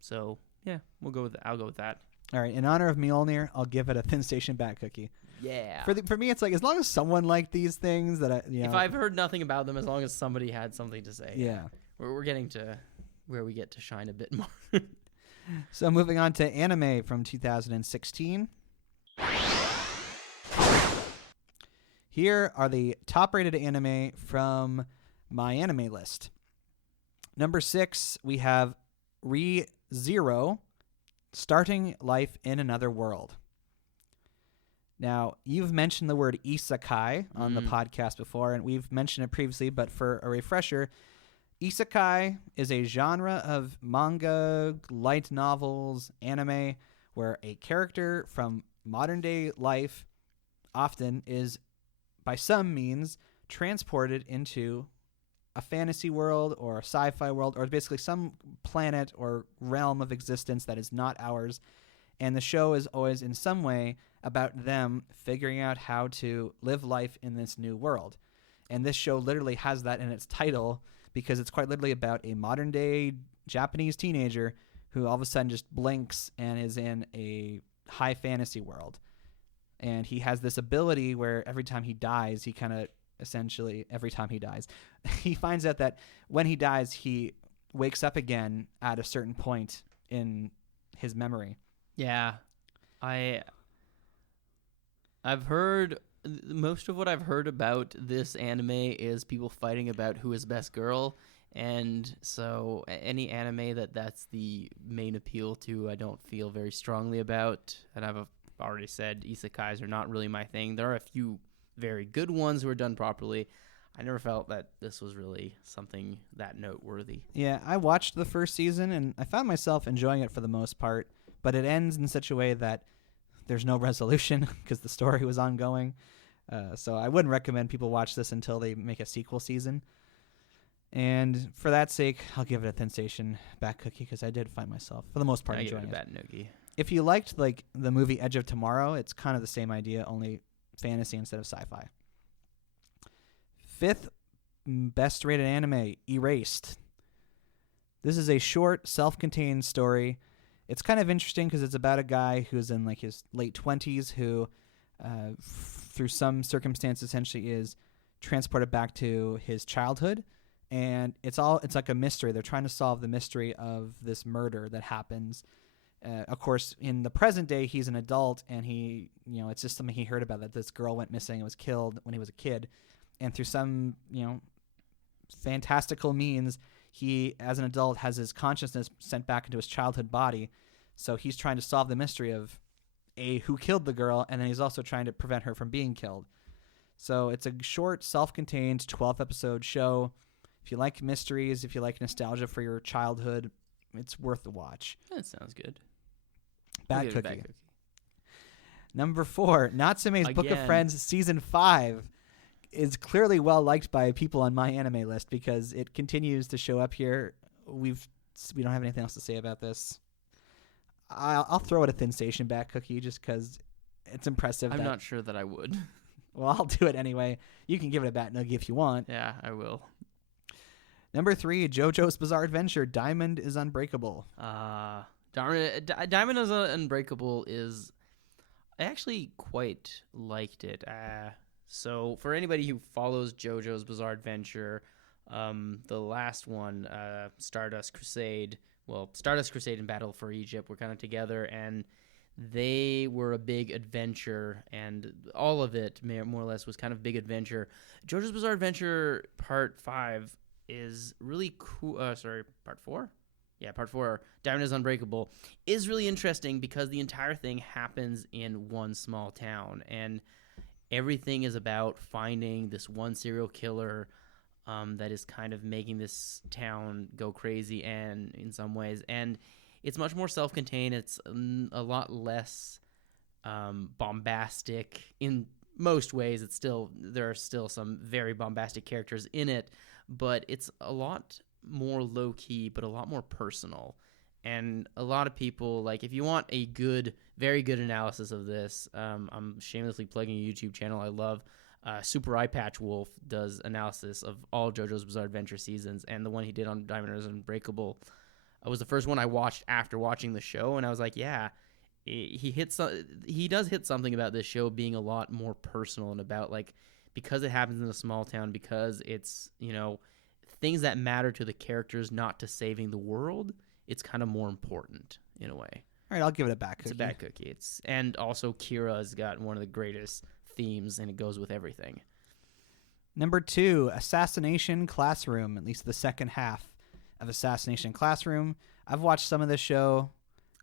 So yeah, I'll go with that. All right, in honor of Mjolnir, I'll give it a Sensation Bat Cookie. Yeah. For me, it's as long as someone liked these things that if I've heard nothing about them, as long as somebody had something to say. Yeah. We're getting to where we get to shine a bit more. So moving on to anime from 2016. Here are the top-rated anime from my anime list. Number 6, we have Re:Zero, Starting Life in Another World. Now, you've mentioned the word isekai on the podcast before, and we've mentioned it previously, but for a refresher, isekai is a genre of manga, light novels, anime, where a character from modern-day life often is, by some means, transported into a fantasy world or a sci-fi world, or basically some planet or realm of existence that is not ours. And the show is always in some way about them figuring out how to live life in this new world. And this show literally has that in its title because it's quite literally about a modern day Japanese teenager who all of a sudden just blinks and is in a high fantasy world. And he has this ability where every time he dies, he kind of every time he dies, he finds out that when he dies, he wakes up again at a certain point in his memory. Yeah. I've heard most of what I've heard about this anime is people fighting about who is best girl, and so any anime that's the main appeal to, I don't feel very strongly about. And I've already said isekais are not really my thing. There are a few very good ones who are done properly. I never felt that this was really something that noteworthy. Yeah, I watched the first season and I found myself enjoying it for the most part, but it ends in such a way that there's no resolution because the story was ongoing. So I wouldn't recommend people watch this until they make a sequel season. And for that sake, I'll give it a Sensation Bat Cookie because I did find myself, for the most part, enjoying it. Bat Noogie. If you liked the movie Edge of Tomorrow, it's kind of the same idea, only fantasy instead of sci-fi. 5th best rated anime, Erased. This is a short, self-contained story. It's kind of interesting because it's about a guy who's in his late 20s who, through some circumstance, essentially is transported back to his childhood. And it's like a mystery. They're trying to solve the mystery of this murder that happens. Of course, in the present day, he's an adult, and it's just something he heard about, that this girl went missing and was killed when he was a kid. And through some, fantastical means, he, as an adult, has his consciousness sent back into his childhood body. So he's trying to solve the mystery of, who killed the girl, and then he's also trying to prevent her from being killed. So it's a short, self-contained, 12-episode show. If you like mysteries, if you like nostalgia for your childhood, it's worth the watch. That sounds good. Bad I'll give it Cookie. Bad Cookie. Number 4, Natsume's Book of Again. Friends Season 5 is clearly well liked by people on my anime list because it continues to show up here. We don't have anything else to say about this. I'll throw it a Thin Station Bad Cookie just because it's impressive. I'm not sure that I would. Well, I'll do it anyway. You can give it a Bat Noogie if you want. Yeah, I will. Number 3, JoJo's Bizarre Adventure, Diamond is Unbreakable. Diamond is Unbreakable is... I actually quite liked it. So for anybody who follows JoJo's Bizarre Adventure, the last one, Stardust Crusade and Battle for Egypt were kind of together, and they were a big adventure, and all of it, more or less, was kind of big adventure. JoJo's Bizarre Adventure Part 5 is really cool. Part 4? Yeah, Part 4, Diamond is Unbreakable, is really interesting because the entire thing happens in one small town, and everything is about finding this one serial killer that is kind of making this town go crazy, and in some ways, and it's much more self-contained. It's a lot less bombastic in most ways. There are still some very bombastic characters in it, but it's a lot more low-key, but a lot more personal. And a lot of people, like, if you want a very good analysis of this, I'm shamelessly plugging a YouTube channel I love. Super Eye Patch Wolf does analysis of all JoJo's Bizarre Adventure seasons, and the one he did on Diamond is Unbreakable was the first one I watched after watching the show, and I was like, yeah, he does hit something about this show being a lot more personal, and about, like, because it happens in a small town, because it's, things that matter to the characters, not to saving the world, it's kind of more important in a way. All right, I'll give it a Bat Cookie. It's a Bad Cookie. And also Kira's got one of the greatest themes, and it goes with everything. Number 2, Assassination Classroom, at least the second half of Assassination Classroom. I've watched some of this show,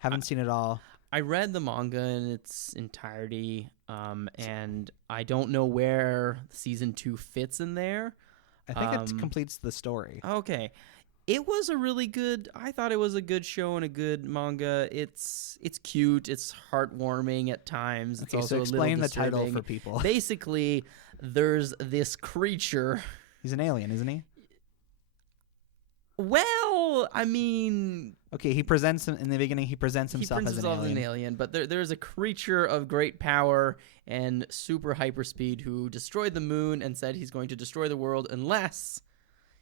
haven't seen it all. I read the manga in its entirety, and I don't know where season 2 fits in there. I think it completes the story. Okay. It was I thought it was a good show and a good manga. It's cute. It's heartwarming at times. It's Okay, also so explain a little the title disturbing. for people. Basically, there's this creature. He's an alien, isn't he? Well, I mean... Okay, in the beginning, he presents himself as an alien. But there's a creature of great power and super hyperspeed who destroyed the moon and said he's going to destroy the world unless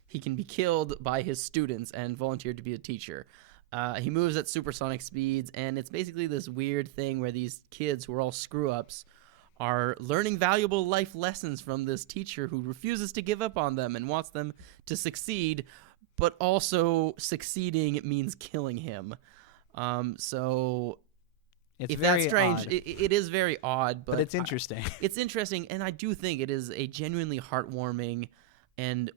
he can be killed by his students, and volunteered to be a teacher. He moves at supersonic speeds, and it's basically this weird thing where these kids who are all screw-ups are learning valuable life lessons from this teacher who refuses to give up on them and wants them to succeed, but also succeeding means killing him. So It's if very that's strange, odd. it is very odd, But it's interesting. It's interesting, and I do think it is a genuinely heartwarming and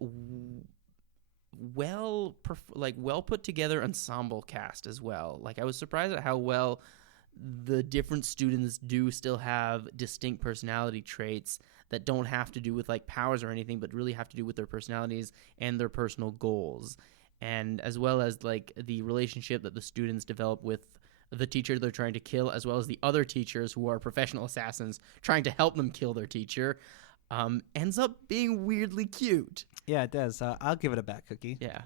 well put together ensemble cast as well. Like, I was surprised at how well the different students do still have distinct personality traits that don't have to do with like powers or anything, but really have to do with their personalities and their personal goals, and as well as like the relationship that the students develop with the teacher they're trying to kill, as well as the other teachers who are professional assassins trying to help them kill their teacher, ends up being weirdly cute. Yeah, it does. I'll give it a Bat Cookie. Yeah.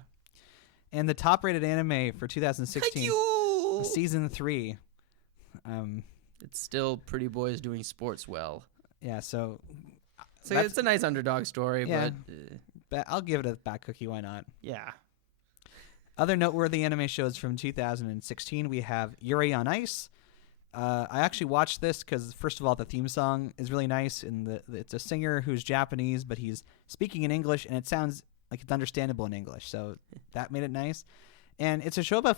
And the top-rated anime for 2016, Season 3. It's still Pretty Boys doing sports well. Yeah, so it's a nice underdog story, yeah, but I'll give it a Bat Cookie. Why not? yeah. Other noteworthy anime shows from 2016, we have Yuri on Ice. I actually watched this because, first of all, the theme song is really nice, and it's a singer who's Japanese, but he's speaking in English, and it sounds like it's understandable in English, so that made it nice. And it's a show about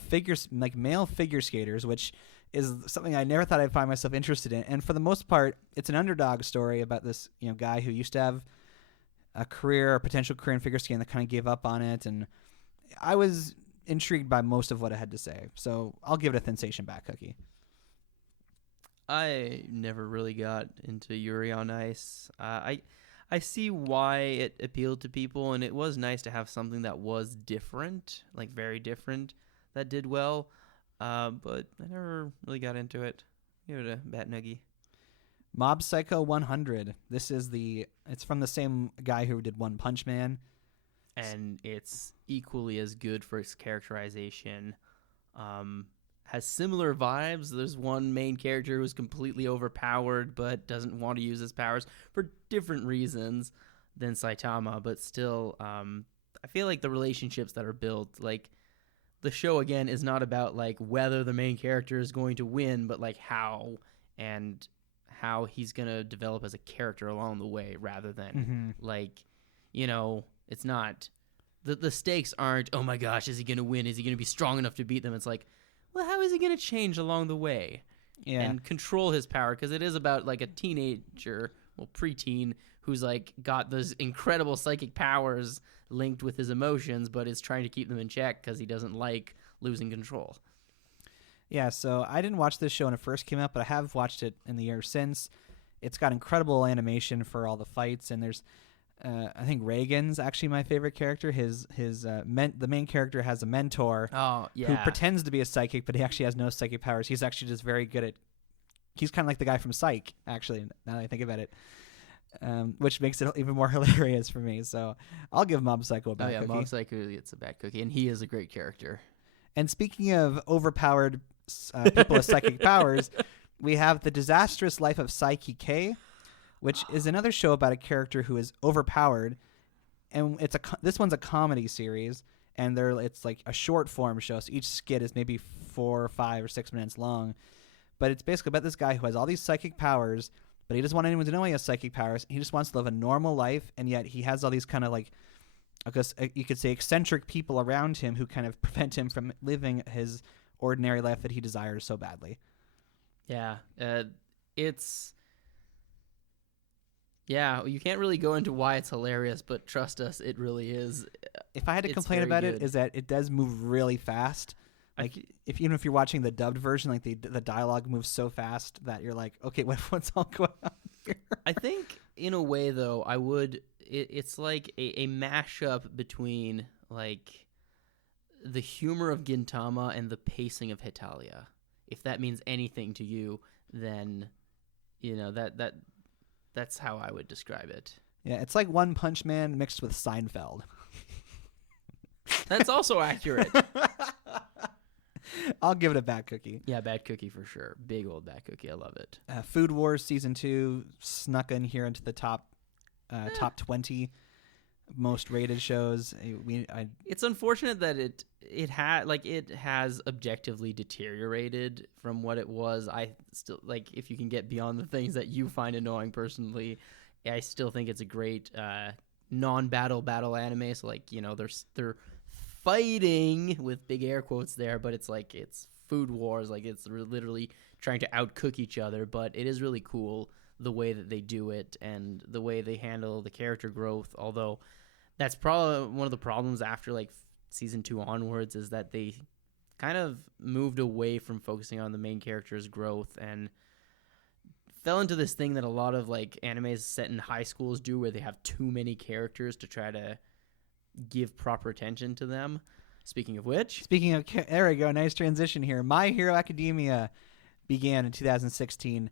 male figure skaters, which is something I never thought I'd find myself interested in. And for the most part, it's an underdog story about this guy who used to have a potential career in figure skating that kind of gave up on it, and I was intrigued by most of what it had to say, so I'll give it a Thin Station Bat Cookie. I never really got into Yuri on Ice. I I see why it appealed to people, and it was nice to have something that was different, like very different, that did well. But I never really got into it. Give it a bat noogie. Mob Psycho 100. It's from the same guy who did One Punch Man. And it's equally as good for its characterization. Has similar vibes. There's one main character who's completely overpowered but doesn't want to use his powers for different reasons than Saitama, but still, I feel like the relationships that are built, like, the show, again, is not about, like, whether the main character is going to win, but, like, how he's going to develop as a character along the way, rather than, like, you know, it's not, the stakes aren't, oh my gosh, is he going to win? Is he going to be strong enough to beat them? It's like, well, how is he going to change along the way and control his power? Because it is about, like, a teenager, well, preteen, who's, like, got those incredible psychic powers linked with his emotions, but is trying to keep them in check because he doesn't like losing control. Yeah, so I didn't watch this show when it first came out, but I have watched it in the years since. It's got incredible animation for all the fights, and there's, I think Reagan's actually my favorite character. The main character has a mentor who pretends to be a psychic, but he actually has no psychic powers. He's actually just very good at. He's kind of like the guy from Psych, actually. Now that I think about it, which makes it even more hilarious for me. So I'll give Mob Psycho a bad cookie. Mob Psycho gets a bad cookie, and he is a great character. And speaking of overpowered people with psychic powers, we have The Disastrous Life of Psyche K, which is another show about a character who is overpowered, and this one's a comedy series, and it's like a short form show, so each skit is maybe 4 or 5 or 6 minutes long, but it's basically about this guy who has all these psychic powers, but he doesn't want anyone to know he has psychic powers. He just wants to live a normal life, and yet he has all these kind of, like, I guess you could say, eccentric people around him who kind of prevent him from living his ordinary life that he desires so badly. Yeah, you can't really go into why it's hilarious, but trust us, it really is. If I had to complain about it, is that it does move really fast. Like, even if you're watching the dubbed version, like the dialogue moves so fast that you're like, okay, what's all going on here? I think, in a way, though, it's like a mashup between, like, the humor of Gintama and the pacing of Hetalia. If that means anything to you, then, you know, that's how I would describe it. Yeah, it's like One Punch Man mixed with Seinfeld. That's also accurate. I'll give it a bad cookie. Yeah, bad cookie for sure. Big old bad cookie. I love it. Food Wars Season 2 snuck in here into the top 20 most rated shows. It's unfortunate that it has objectively deteriorated from what it was. I still, like, if you can get beyond the things that you find annoying personally, I still think it's a great non-battle anime. So, like, you know, they're fighting with big air quotes there, but it's like it's food wars. Like, it's literally trying to outcook each other. But it is really cool the way that they do it and the way they handle the character growth. Although that's probably one of the problems after, like, season 2 onwards, is that they kind of moved away from focusing on the main character's growth and fell into this thing that a lot of, like, animes set in high schools do, where they have too many characters to try to give proper attention to them. Speaking of which, there we go, nice transition here. My Hero Academia began in 2016.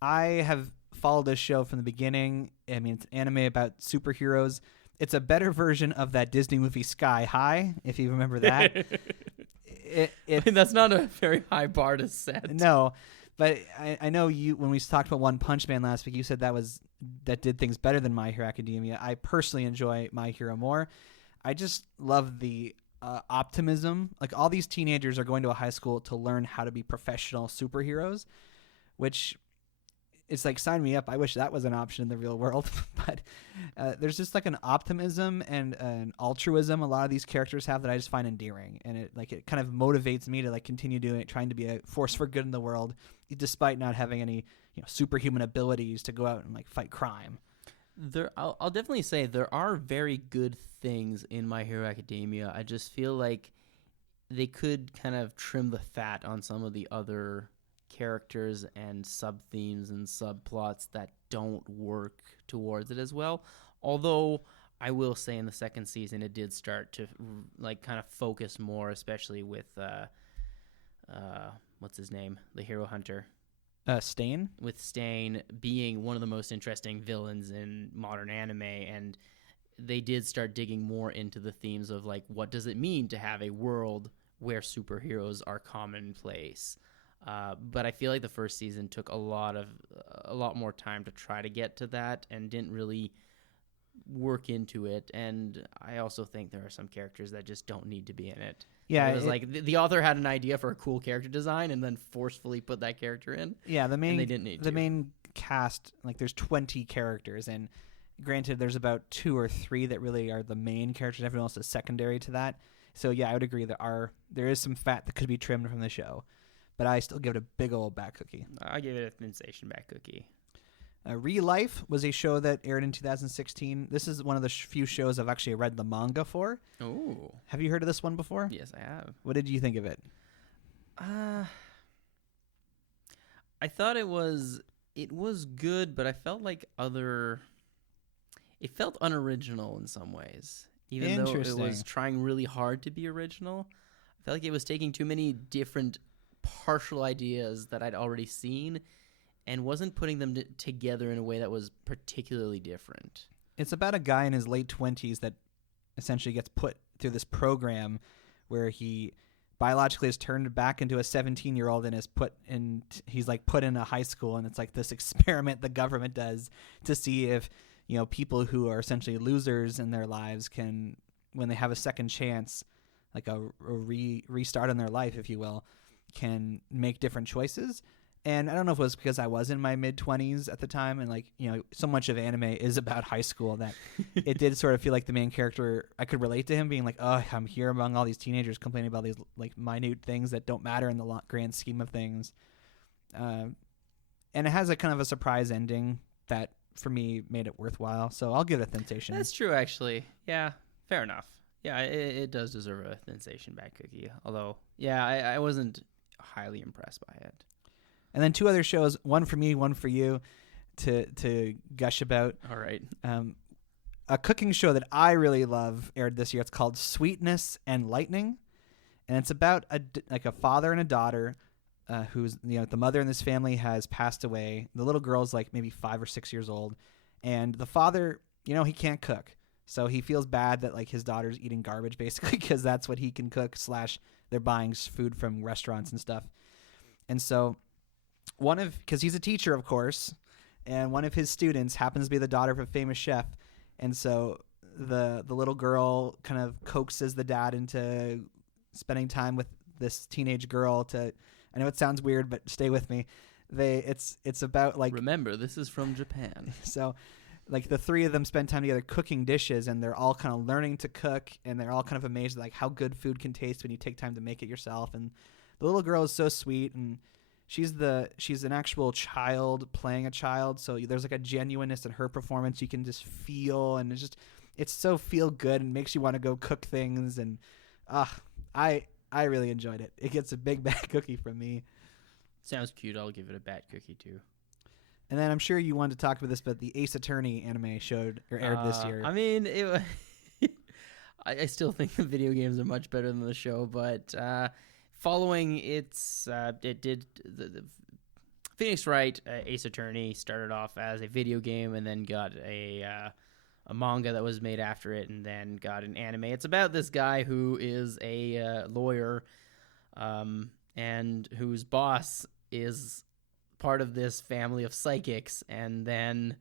I have followed this show from the beginning. I mean, it's an anime about superheroes. It's a better version of that Disney movie Sky High, if you remember that. I mean, that's not a very high bar to set. No, but I know you, when we talked about One Punch Man last week, you said that did things better than My Hero Academia. I personally enjoy My Hero more. I just love the optimism. Like, all these teenagers are going to a high school to learn how to be professional superheroes, which is like, sign me up. I wish that was an option in the real world. But there's just like an optimism and an altruism a lot of these characters have that I just find endearing, and it kind of motivates me to, like, continue doing it, trying to be a force for good in the world, despite not having any, you know, superhuman abilities to go out and, like, fight crime. I'll definitely say there are very good things in My Hero Academia. I just feel like they could kind of trim the fat on some of the other characters and sub-themes and subplots that don't work towards it as well. Although I will say in the second season it did start to like kind of focus more, especially with what's his name, the hero hunter. Stain? With Stain being one of the most interesting villains in modern anime, and they did start digging more into the themes of like, what does it mean to have a world where superheroes are commonplace? But I feel like the first season took a lot more time to try to get to that and didn't really work into it. And I also think there are some characters that just don't need to be in it. Yeah, it was like the author had an idea for a cool character design and then forcefully put that character in. Yeah, and they didn't need the main cast, like there's 20 characters, and granted there's about 2 or 3 that really are the main characters. Everyone else is secondary to that. So yeah, I would agree there is some fat that could be trimmed from the show, but I still give it a big old back cookie. I give it a sensation back cookie. Real Life was a show that aired in 2016. This is one of the few shows I've actually read the manga for. Oh. Have you heard of this one before? Yes, I have. What did you think of it? I thought it was good, but I felt like it felt unoriginal in some ways. Even though it was trying really hard to be original, I felt like it was taking too many different partial ideas that I'd already seen and wasn't putting them together in a way that was particularly different. It's about a guy in his late 20s that essentially gets put through this program where he biologically is turned back into a 17-year-old and he's like put in a high school, and it's like this experiment the government does to see if, you know, people who are essentially losers in their lives can, when they have a second chance, like a restart in their life, if you will, can make different choices. And I don't know if it was because I was in my mid-20s at the time, and like, you know, so much of anime is about high school that it did sort of feel like the main character, I could relate to him being like, oh, I'm here among all these teenagers complaining about these like minute things that don't matter in the grand scheme of things. And it has a kind of a surprise ending that for me made it worthwhile. So I'll give it a sensation. That's true, actually. Yeah, fair enough. Yeah, it does deserve a sensation back cookie. Although, yeah, I wasn't highly impressed by it. And then 2 other shows, one for me, one for you, to gush about. All right. A cooking show that I really love aired this year. It's called Sweetness and Lightning, and it's about a father and a daughter who's, you know, the mother in this family has passed away. The little girl's like maybe 5 or 6 years old, and the father, you know, he can't cook, so he feels bad that like his daughter's eating garbage basically because that's what he can cook / they're buying food from restaurants and stuff, and so. Because he's a teacher, of course, and one of his students happens to be the daughter of a famous chef, and so the little girl kind of coaxes the dad into spending time with this teenage girl. I know it sounds weird, but stay with me. It's about like, remember, this is from Japan. So like the 3 of them spend time together cooking dishes, and they're all kind of learning to cook, and they're all kind of amazed at like how good food can taste when you take time to make it yourself. And the little girl is so sweet, and she's an actual child playing a child, so there's like a genuineness in her performance you can just feel, and it's so feel good and makes you want to go cook things. And I really enjoyed it. It gets a big bad cookie from me. Sounds cute. I'll give it a bad cookie too. And then I'm sure you wanted to talk about this, but the Ace Attorney anime aired this year. I mean, I still think the video games are much better than the show, but following it did the Phoenix Wright Ace Attorney started off as a video game and then got a manga that was made after it, and then got an anime. It's about this guy who is a lawyer, and whose boss is part of this family of psychics, and then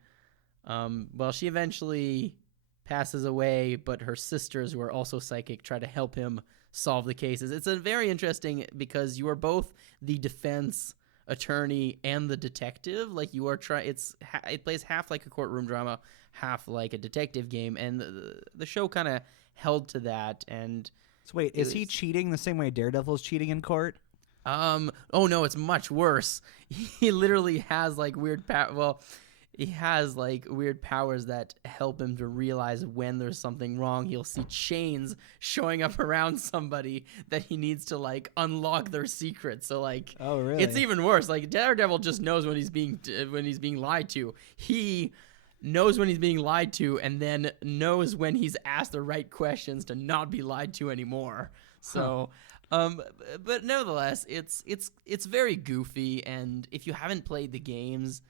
she eventually passes away, but her sisters, who are also psychic, try to help him solve the cases. It's a very interesting because you are both the defense attorney and the detective. Like you are it plays half like a courtroom drama, half like a detective game, and the show kind of held to that. And so wait, is he cheating the same way Daredevil's cheating in court? Oh no, it's much worse. He literally has like weird he has like weird powers that help him to realize when there's something wrong. He'll see chains showing up around somebody that he needs to like unlock their secret. So like, Oh, really? it's even worse. Like Daredevil just knows when he's being lied to. He knows when he's being lied to, and then knows when he's asked the right questions to not be lied to anymore. So. But nevertheless, it's very goofy, and if you haven't played the games,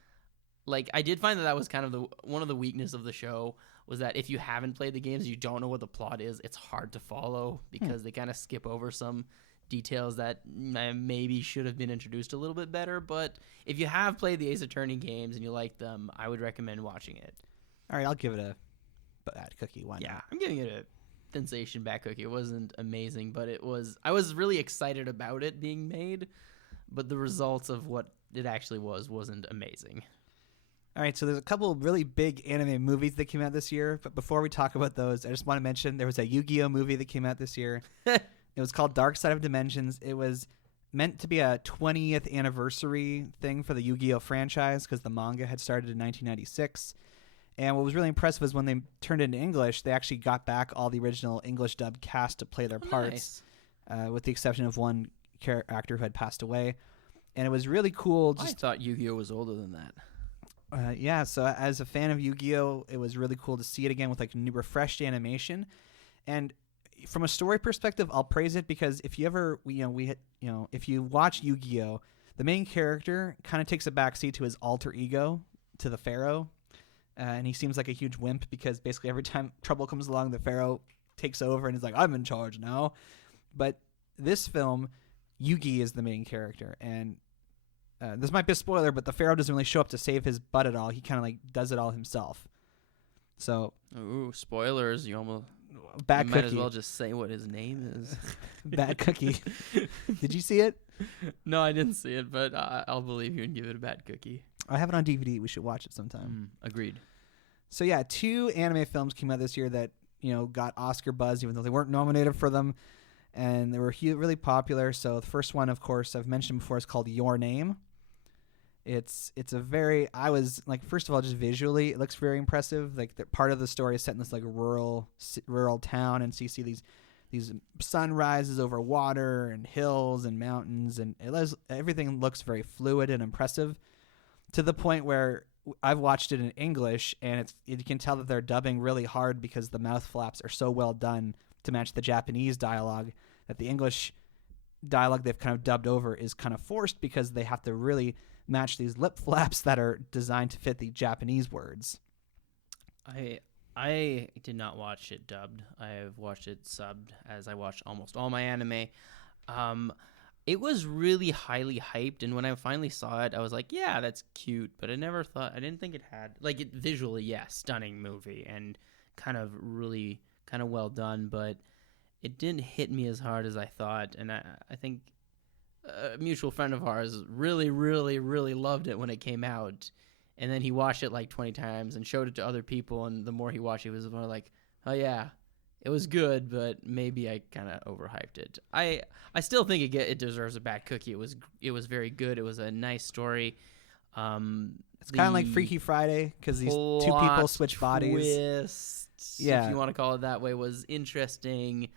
like I did find that was kind of one of the weakness of the show was that if you haven't played the games, you don't know what the plot is. It's hard to follow because they kind of skip over some details that maybe should have been introduced a little bit better. But if you have played the Ace Attorney games and you like them, I would recommend watching it. All right, I'll give it a bad cookie. Why Yeah, not? I'm giving it a sensation back cookie. It wasn't amazing, but I was really excited about it being made, but the results of what it actually wasn't amazing. All right, so there's a couple of really big anime movies that came out this year, but before we talk about those, I just want to mention there was a Yu-Gi-Oh movie that came out this year. It was called Dark Side of Dimensions. It was meant to be a 20th anniversary thing for the Yu-Gi-Oh franchise because the manga had started in 1996. And what was really impressive is when they turned it into English, they actually got back all the original English dubbed cast to play their parts, with the exception of one actor who had passed away. And it was really cool. I thought Yu-Gi-Oh was older than that. Yeah, so as a fan of Yu-Gi-Oh, it was really cool to see it again with like new refreshed animation. And from a story perspective, I'll praise it because if you ever, if you watch Yu-Gi-Oh, the main character kind of takes a backseat to his alter ego, to the Pharaoh. And he seems like a huge wimp because basically every time trouble comes along, the Pharaoh takes over and is like, I'm in charge now. But this film, Yugi is the main character. And this might be a spoiler, but the Pharaoh doesn't really show up to save his butt at all. He kind of like does it all himself. So. Ooh, spoilers. You Bad might cookie. as well just say what his name is. Bad cookie. Did you see it? No, I didn't see it, but I'll believe you and give it a bad cookie. I have it on DVD. We should watch it sometime. Agreed. So yeah, 2 anime films came out this year that got Oscar buzz, even though they weren't nominated for them, and they were really popular. So the first one, of course, I've mentioned before, is called Your Name. It's a very, I was like, first of all, just visually, it looks very impressive. Like part of the story is set in this like rural town, and so you see these sunrises over water and hills and mountains, and everything looks very fluid and impressive, to the point where I've watched it in English, and you can tell that they're dubbing really hard because the mouth flaps are so well done to match the Japanese dialogue that the English dialogue they've kind of dubbed over is kind of forced because they have to really match these lip flaps that are designed to fit the Japanese words. I did not watch it dubbed. I've watched it subbed, as I watched almost all my anime. It was really highly hyped, and when I finally saw it, I was like, yeah, that's cute, but I didn't think it had, like, it visually, yeah, stunning movie, and kind of well done, but it didn't hit me as hard as I thought, and I think a mutual friend of ours really, really, really loved it when it came out, and then he watched it like 20 times and showed it to other people, and the more he watched it, he was more like, oh yeah, it was good, but maybe I kind of overhyped it. I still think it deserves a bad cookie. It was very good. It was a nice story. It's kind of like Freaky Friday because these 2 people switch bodies. Twist, if you want to call it that way, was interesting.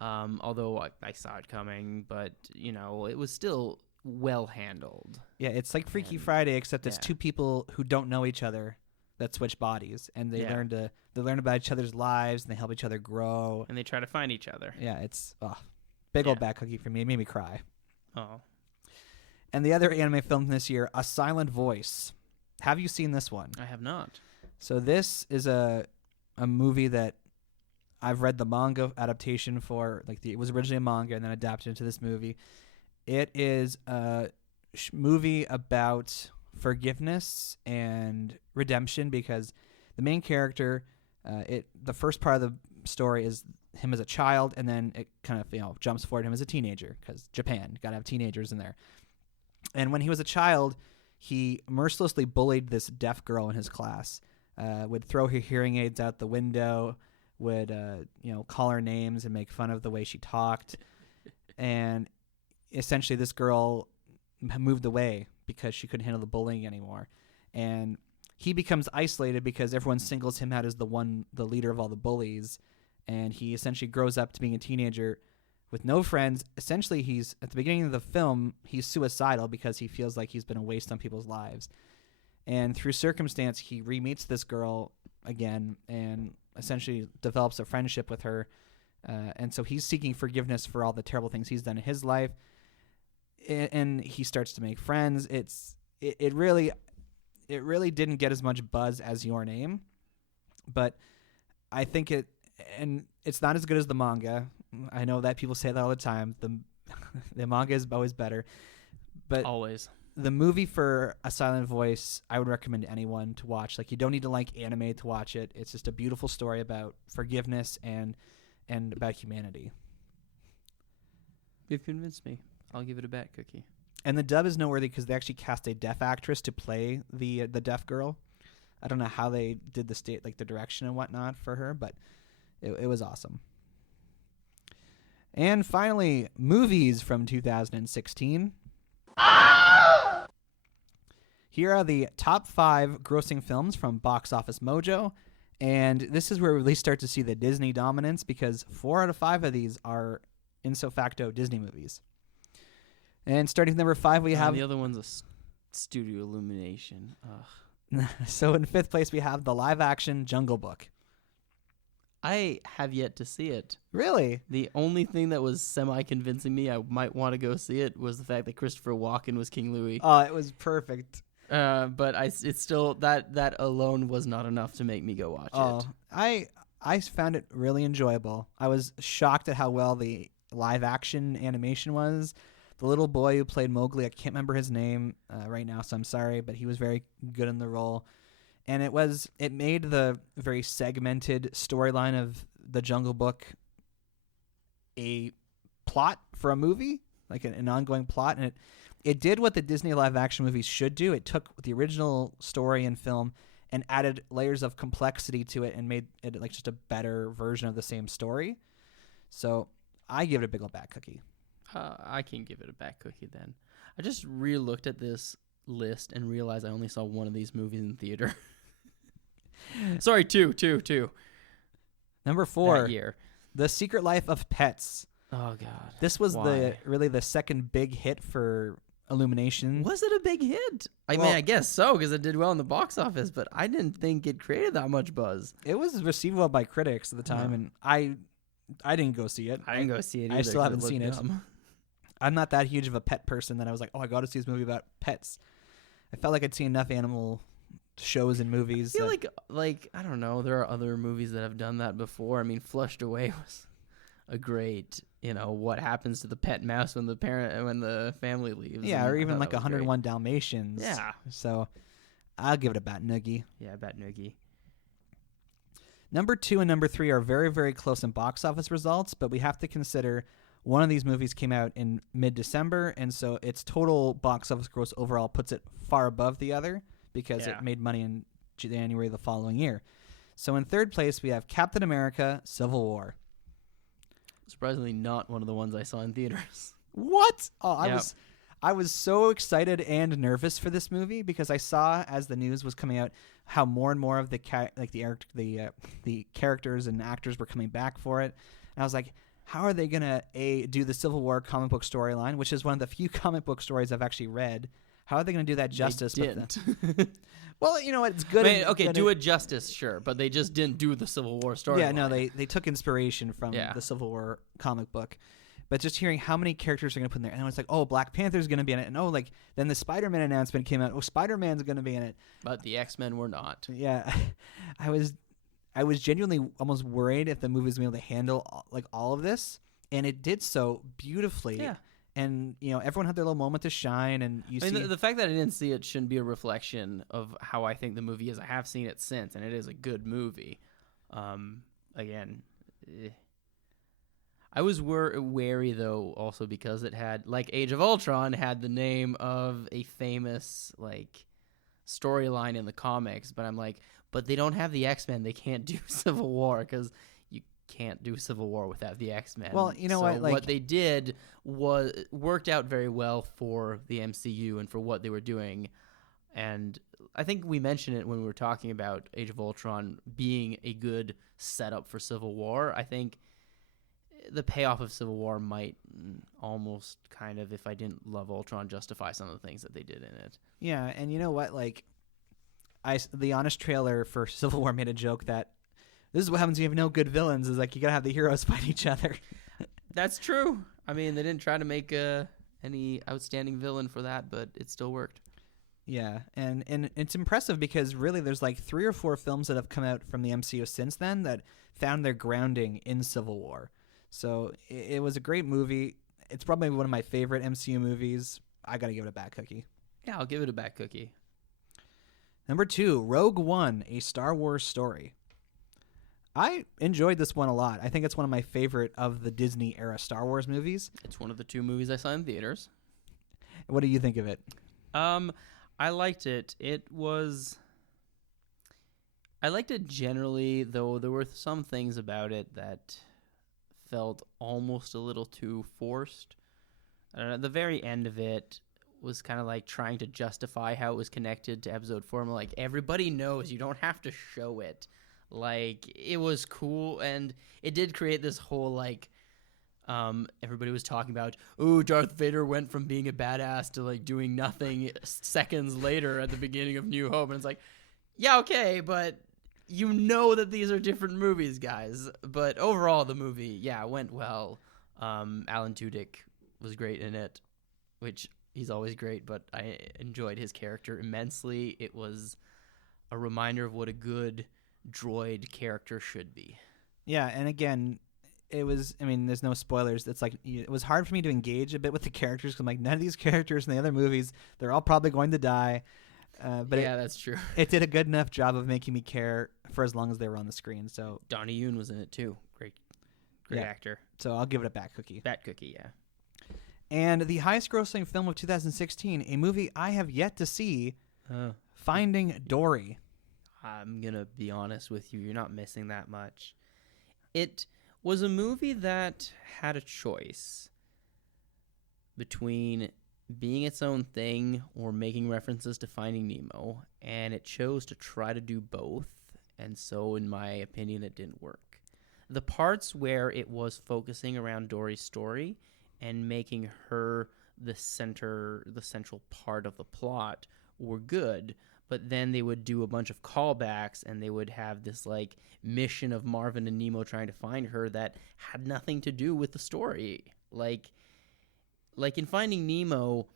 Although I saw it coming, but it was still well handled. Yeah, it's like Freaky Friday, except it's 2 people who don't know each other that switch bodies, and they learn about each other's lives, and they help each other grow, and they try to find each other. Yeah, it's big old bad cookie for me. It made me cry. Oh. And the other anime film this year, A Silent Voice. Have you seen this one? I have not. So this is a movie that I've read the manga adaptation for. Like it was originally a manga and then adapted into this movie. It is a movie about forgiveness and redemption because the main character, the first part of the story is him as a child, and then it kind of jumps forward him as a teenager because Japan, gotta have teenagers in there. And when he was a child, he mercilessly bullied this deaf girl in his class, would throw her hearing aids out the window, would call her names and make fun of the way she talked, and essentially this girl moved away because she couldn't handle the bullying anymore. And he becomes isolated because everyone singles him out as the leader of all the bullies, and he essentially grows up to being a teenager with no friends. Essentially, he's at the beginning of the film, he's suicidal because he feels like he's been a waste on people's lives. And through circumstance, he re-meets this girl again and essentially develops a friendship with her. And so he's seeking forgiveness for all the terrible things he's done in his life. And he starts to make friends. It really didn't get as much buzz as Your Name, but I think it's not as good as the manga. I know that people say that all the time. The manga is always better, but Always. The movie for A Silent Voice, I would recommend anyone to watch. Like, you don't need to like anime to watch it. It's just a beautiful story about forgiveness and about humanity. You've convinced me. I'll give it a bat cookie. And the dub is noteworthy because they actually cast a deaf actress to play the deaf girl. I don't know how they did the direction and whatnot for her, but it was awesome. And finally, movies from 2016. Here are the top 5 grossing films from Box Office Mojo. And this is where we really start to see the Disney dominance, because 4 out of 5 of these are ipso facto Disney movies. And starting with number 5, we have... The other one's a Studio Illumination. Ugh. So in 5th place, we have the live-action Jungle Book. I have yet to see it. Really? The only thing that was semi-convincing me I might want to go see it was the fact that Christopher Walken was King Louis. Oh, it was perfect. But it's still that alone was not enough to make me go watch it. I found it really enjoyable. I was shocked at how well the live action animation was. The little boy who played Mowgli, I can't remember his name right now, so I'm sorry, but he was very good in the role. And it made the very segmented storyline of the Jungle Book a plot for a movie, like an ongoing plot, and it did what the Disney live-action movies should do. It took the original story and film and added layers of complexity to it and made it like just a better version of the same story. So I give it a big old bat cookie. I can give it a bat cookie then. I just re-looked at this list and realized I only saw one of these movies in theater. Sorry, two. Number 4, that year. The Secret Life of Pets. Oh, God. This was Why? the second big hit for Illumination. Was it a big hit? I mean, I guess so, because it did well in the box office, but I didn't think it created that much buzz. It was received well by critics at the time, and I didn't go see it. I didn't go see it either. I still haven't seen it. Dumb. I'm not that huge of a pet person that I was like, oh, I got to see this movie about pets. I felt like I'd seen enough animal shows and movies. I feel like I don't know. There are other movies that have done that before. I mean, Flushed Away was a great, what happens to the pet mouse when the family leaves. Yeah, or even like 101 Dalmatians. Yeah. So I'll give it a bat noogie. Yeah, bat noogie. Number 2 and number 3 are very, very close in box office results, but we have to consider one of these movies came out in mid-December, and so its total box office gross overall puts it far above the other because it made money in January the following year. So in 3rd place, we have Captain America: Civil War. Surprisingly, not one of the ones I saw in theaters. What? Oh, yep. I was so excited and nervous for this movie because I saw, as the news was coming out, how more and more of the characters and actors were coming back for it. And I was like, how are they gonna do the Civil War comic book storyline, which is one of the few comic book stories I've actually read? How are they gonna do that justice? They didn't. Well, you know what? It's good. Do it justice, sure, but they just didn't do the Civil War storyline. Yeah, no, they took inspiration from the Civil War comic book. But just hearing how many characters are going to put in there, and it's like, oh, Black Panther's going to be in it, and then the Spider-Man announcement came out. Oh, Spider-Man's going to be in it, but the X-Men were not. Yeah, I was genuinely almost worried if the movie was going to be able to handle all of this, and it did so beautifully. Yeah, and everyone had their little moment to shine, and the fact that I didn't see it shouldn't be a reflection of how I think the movie is. I have seen it since, and it is a good movie. Again. I was wary, though, also because it had, like Age of Ultron, had the name of a famous, storyline in the comics. But I'm like, but they don't have the X-Men. They can't do Civil War because you can't do Civil War without the X-Men. Well, what they did worked out very well for the MCU and for what they were doing. And I think we mentioned it when we were talking about Age of Ultron being a good setup for Civil War. I think the payoff of Civil War might almost kind of, if I didn't love Ultron, justify some of the things that they did in it. Yeah, and you know what? Like, the Honest trailer for Civil War made a joke that this is what happens when you have no good villains. Is like you gotta have the heroes fight each other. That's true. I mean, they didn't try to make any outstanding villain for that, but it still worked. Yeah, and it's impressive because really there's like 3 or 4 films that have come out from the MCU since then that found their grounding in Civil War. So it was a great movie. It's probably one of my favorite MCU movies. I gotta give it a bat cookie. Yeah, I'll give it a bat cookie. Number 2, Rogue One, A Star Wars Story. I enjoyed this one a lot. I think it's one of my favorite of the Disney era Star Wars movies. It's one of the 2 movies I saw in theaters. What do you think of it? I liked it. I liked it generally, though there were some things about it that felt almost a little too forced. I don't know, the very end of it was kind of like trying to justify how it was connected to episode 4. I'm like, everybody knows, you don't have to show it. Like, it was cool, and it did create this whole, like, everybody was talking about, oh, Darth Vader went from being a badass to, like, doing nothing seconds later at the beginning of New Hope. And it's like, yeah, okay, but you know that these are different movies, guys. But overall, the movie, yeah, went well. Alan Tudyk was great in it, which he's always great, but I enjoyed his character immensely. It was a reminder of what a good droid character should be. Yeah, and again, it was, I mean, there's no spoilers. It's like, it was hard for me to engage a bit with the characters because, like, none of these characters in the other movies, they're all probably going to die. But yeah, that's true. It did a good enough job of making me care for as long as they were on the screen. So Donnie Yen was in it too. Great actor. So I'll give it a bat cookie. Bat cookie, yeah. And the highest grossing film of 2016, a movie I have yet to see, Finding Dory. I'm going to be honest with you. You're not missing that much. It was a movie that had a choice between being its own thing or making references to Finding Nemo, and it chose to try to do both, and so, in my opinion, it didn't work. The parts where it was focusing around Dory's story and making her the central part of the plot were good, but then they would do a bunch of callbacks, and they would have this, like, mission of Marvin and Nemo trying to find her that had nothing to do with the story. Like in Finding Nemo,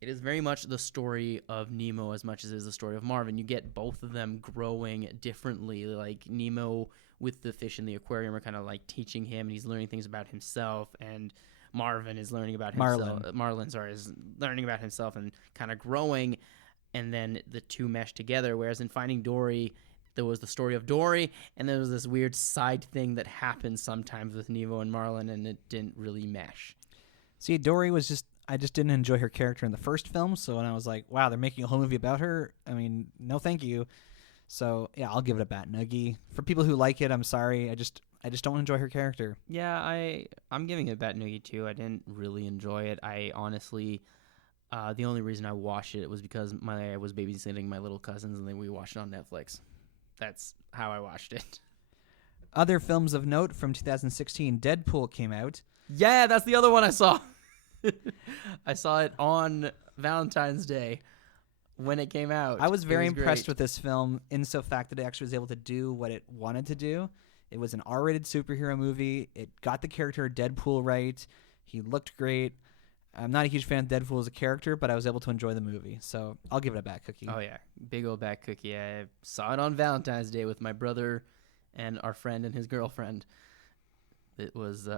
it is very much the story of Nemo as much as it is the story of Marvin. You get both of them growing differently. Like, Nemo with the fish in the aquarium are kind of, like, teaching him, and he's learning things about himself, and Marvin is learning about himself. Marlin, is learning about himself and kind of growing, and then the two mesh together. Whereas in Finding Dory, there was the story of Dory, and there was this weird side thing that happened sometimes with Nemo and Marlin, and it didn't really mesh. See, Dory was just, I just didn't enjoy her character in the first film, so when I was like, wow, they're making a whole movie about her, I mean, no thank you. So, yeah, I'll give it a bat nuggie. For people who like it, I'm sorry, I just don't enjoy her character. Yeah, I'm giving it a bat nuggie too. I didn't really enjoy it. I honestly, the only reason I watched it was because I was babysitting my little cousins, and then we watched it on Netflix. That's how I watched it. Other films of note from 2016, Deadpool came out. Yeah, that's the other one I saw. I saw it on Valentine's Day when it came out. I was very impressed with this film in so fact that it actually was able to do what it wanted to do. It was an R-rated superhero movie. It got the character Deadpool right. He looked great. I'm not a huge fan of Deadpool as a character, but I was able to enjoy the movie. So I'll give it a bat cookie. Oh, yeah. Big old bat cookie. I saw it on Valentine's Day with my brother and our friend and his girlfriend. It was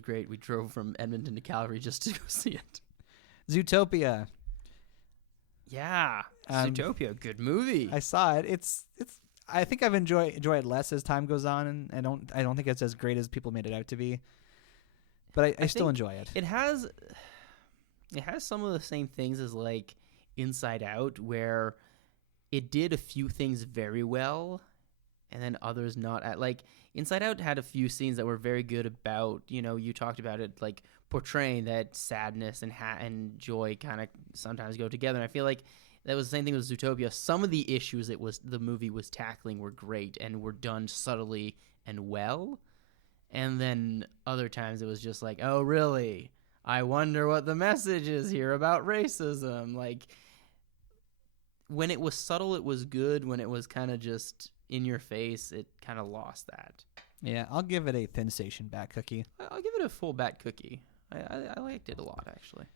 great. We drove from Edmonton to Calgary just to go see it. Zootopia. Yeah. Zootopia. Good movie. I saw it. It's I think I've enjoy it less as time goes on, and I don't think it's as great as people made it out to be. But I still enjoy it. It has some of the same things as, like, Inside Out, where it did a few things very well, and then others not at. Like Inside Out had a few scenes that were very good about, you talked about it, like portraying that sadness and joy kind of sometimes go together. And I feel like that was the same thing with Zootopia. Some of the issues the movie was tackling were great and were done subtly and well. And then other times it was just like, oh, really? I wonder what the message is here about racism. Like, when it was subtle, it was good. When it was kind of just in your face, it kind of lost that. Yeah, I'll give it a thin station bat cookie. I'll give it a full bat cookie. I liked it a lot, actually.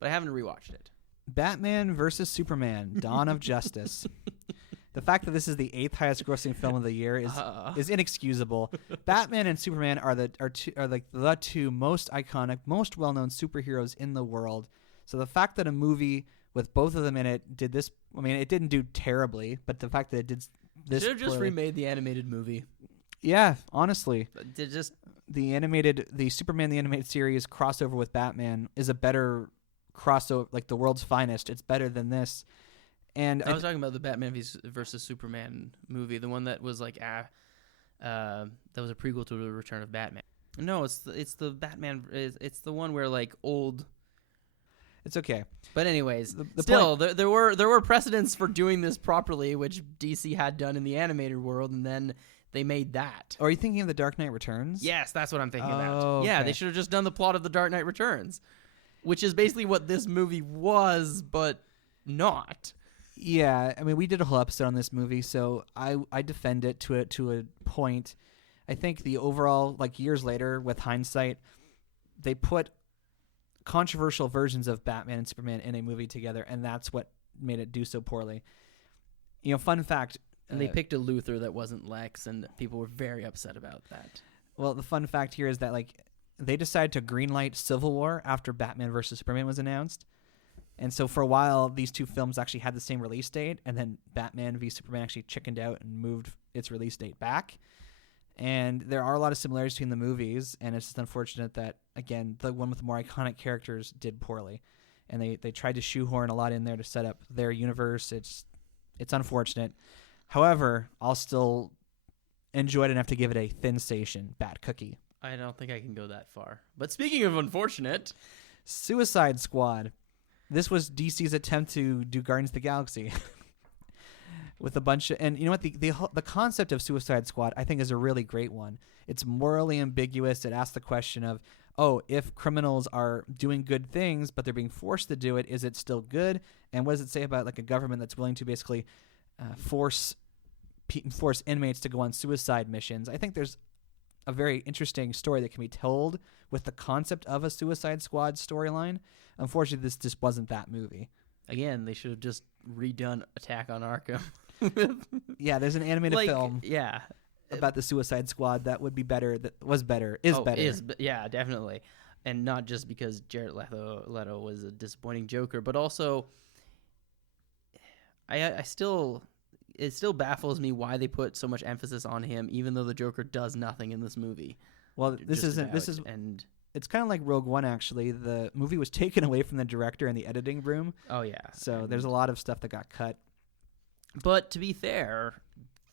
But I haven't rewatched it. Batman versus Superman, Dawn of Justice. The fact that this is the 8th highest grossing film of the year is inexcusable. Batman and Superman are the two most iconic, most well-known superheroes in the world. So the fact that a movie with both of them in it did this, I mean, it didn't do terribly, but the fact that it did this should have just remade the animated movie. Yeah, honestly. The Superman the Animated Series crossover with Batman is a better crossover, like the world's finest. It's better than this. And I was talking about the Batman versus Superman movie, the one that was like that was a prequel to the Return of Batman. No, it's the Batman. It's the one where like old. It's okay. But anyways, there were precedents for doing this properly, which DC had done in the animated world, and then they made that. Are you thinking of The Dark Knight Returns? Yes, that's what I'm thinking about. Okay. Yeah, they should have just done the plot of The Dark Knight Returns, which is basically what this movie was, but not. Yeah, I mean, we did a whole episode on this movie, so I defend it to a point. I think the overall, like years later, with hindsight, they put controversial versions of Batman and Superman in a movie together, and that's what made it do so poorly. Fun fact. And they picked a Luthor that wasn't Lex, and people were very upset about that. Well, the fun fact here is that they decided to greenlight Civil War after Batman vs. Superman was announced. And so for a while, these two films actually had the same release date, and then Batman v Superman actually chickened out and moved its release date back. And there are a lot of similarities between the movies, and it's just unfortunate that, again, the one with the more iconic characters did poorly. And they tried to shoehorn a lot in there to set up their universe. It's unfortunate. However, I'll still enjoy it enough to give it a thin station bat cookie. I don't think I can go that far. But speaking of unfortunate, Suicide Squad. This was DC's attempt to do Guardians of the Galaxy with a bunch of, and you know what, the concept of Suicide Squad I think is a really great one. It's morally ambiguous. It asks the question of, if criminals are doing good things but they're being forced to do it, is it still good? And what does it say about like a government that's willing to basically force inmates to go on suicide missions? I think there's a very interesting story that can be told with the concept of a Suicide Squad storyline. Unfortunately, this just wasn't that movie. Again, they should have just redone Attack on Arkham. Yeah, there's an animated film about the Suicide Squad that would be better, better. Yeah, definitely. And not just because Jared Leto was a disappointing Joker, but also it still baffles me why they put so much emphasis on him, even though the Joker does nothing in this movie. Well, it's kind of like Rogue One, actually. The movie was taken away from the director in the editing room. Oh, yeah. So there's a lot of stuff that got cut. But to be fair,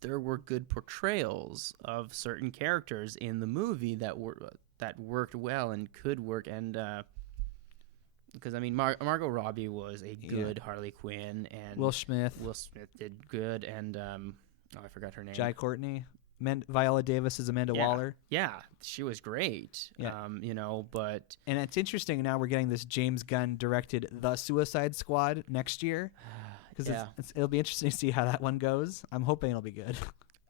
there were good portrayals of certain characters in the movie that worked well and could work. And because, I mean, Margot Robbie was a good Harley Quinn. And Will Smith did good. And I forgot her name. Jai Courtney. Viola Davis is Amanda Waller. Yeah, she was great. Yeah. But... And it's interesting now we're getting this James Gunn directed The Suicide Squad next year. Because it'll be interesting to see how that one goes. I'm hoping it'll be good.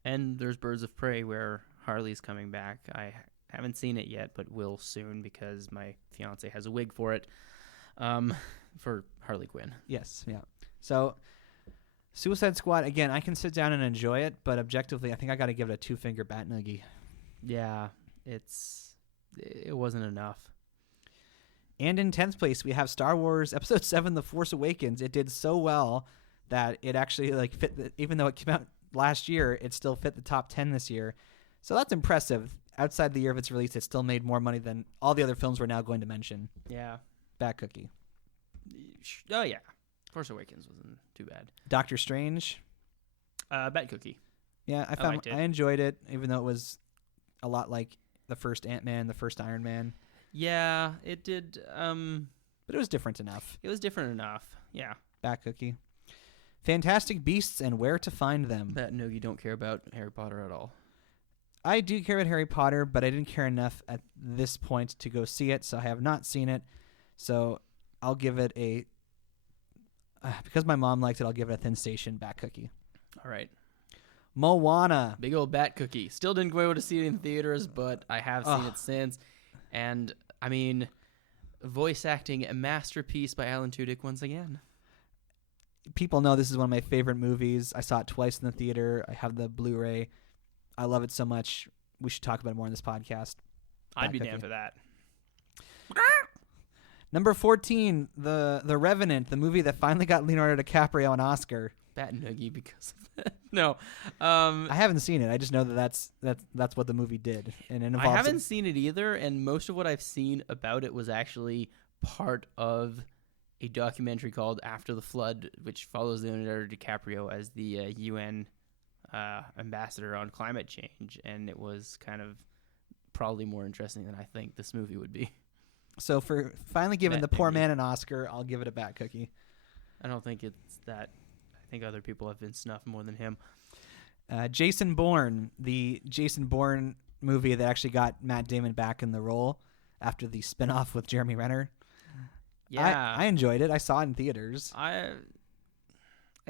And there's Birds of Prey where Harley's coming back. I haven't seen it yet, but will soon because my fiance has a wig for it. For Harley Quinn. Yes, yeah. So... Suicide Squad, again, I can sit down and enjoy it, but objectively, I think I got to give it a two-finger bat nuggie. Yeah, it wasn't enough. And in 10th place, we have Star Wars Episode 7, The Force Awakens. It did so well that it actually fit, even though it came out last year, it still fit the top 10 this year. So that's impressive. Outside the year of its release, it still made more money than all the other films we're now going to mention. Yeah. Bat cookie. Oh, yeah. Force Awakens wasn't too bad. Doctor Strange. Bat cookie. Yeah, I liked it. I enjoyed it, even though it was a lot like the first Ant-Man, the first Iron Man. Yeah, it did. But it was different enough. It was different enough. Yeah. Bat Cookie. Fantastic Beasts and Where to Find Them. Bet no, you don't care about Harry Potter at all. I do care about Harry Potter, but I didn't care enough at this point to go see it, so I have not seen it. So I'll give it a... because my mom liked it, I'll give it a Thin Station Bat Cookie. All right. Moana. Big old Bat Cookie. Still didn't go able to see it in theaters, but I have seen it since. And, I mean, voice acting, a masterpiece by Alan Tudyk once again. People know this is one of my favorite movies. I saw it twice in the theater. I have the Blu-ray. I love it so much. We should talk about it more in this podcast. I'd be down for that. Number 14, The Revenant, the movie that finally got Leonardo DiCaprio an Oscar. Bat Noogie because of that. No. I haven't seen it. I just know that's what the movie did. And it involves I haven't seen it either, and most of what I've seen about it was actually part of a documentary called After the Flood, which follows Leonardo DiCaprio as the UN ambassador on climate change, and it was kind of probably more interesting than I think this movie would be. So for finally giving Bat the poor Noogie. man an Oscar, I'll give it a Bat Cookie. I don't think it's that. I think other people have been snuffed more than him. Jason Bourne, the Jason Bourne movie that actually got Matt Damon back in the role after the spinoff with Jeremy Renner. Yeah, I enjoyed it. I saw it in theaters. I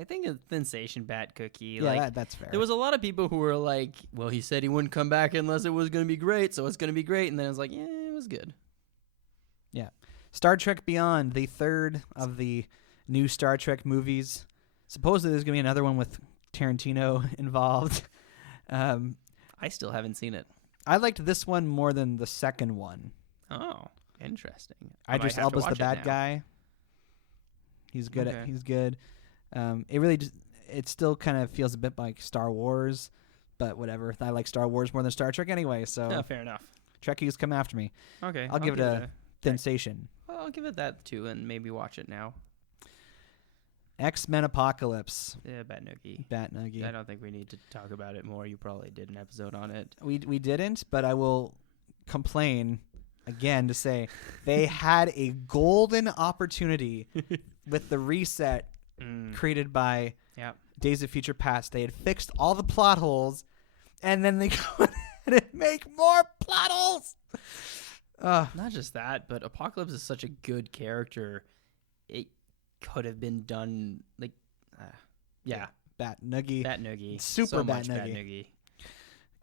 think a Sensation Bat Cookie. Yeah, like that's fair. there was a lot of people who were like, "Well, he said he wouldn't come back unless it was going to be great, so it's going to be great." And then I was like, "Yeah, it was good." Yeah. Star Trek Beyond, the third of the new Star Trek movies. Supposedly there's going to be another one with Tarantino involved. I still haven't seen it. I liked this one more than the second one. Oh, interesting. Idris might have to Elba's the watch it bad now. guy. He's good Okay. he's good. It really just, it still kind of feels a bit like Star Wars, but whatever. I like Star Wars more than Star Trek anyway, so Oh, fair enough. Trekkies come after me. Okay, I'll give it a Sensation. I'll give it that too, and maybe watch it now. X-Men Apocalypse. Yeah, Bat Noogie. Bat Nuggie. I don't think we need to talk about it more. You probably did an episode on it. We didn't, but I will complain again to say they had a golden opportunity with the reset created by Yeah. Days of Future Past. They had fixed all the plot holes, and then they go ahead and make more plot holes. Not just that, but Apocalypse is such a good character. It could have been done like, yeah. Bat Nuggie. Bat Noogie. Super so Bat much Bat Noogie. Noogie.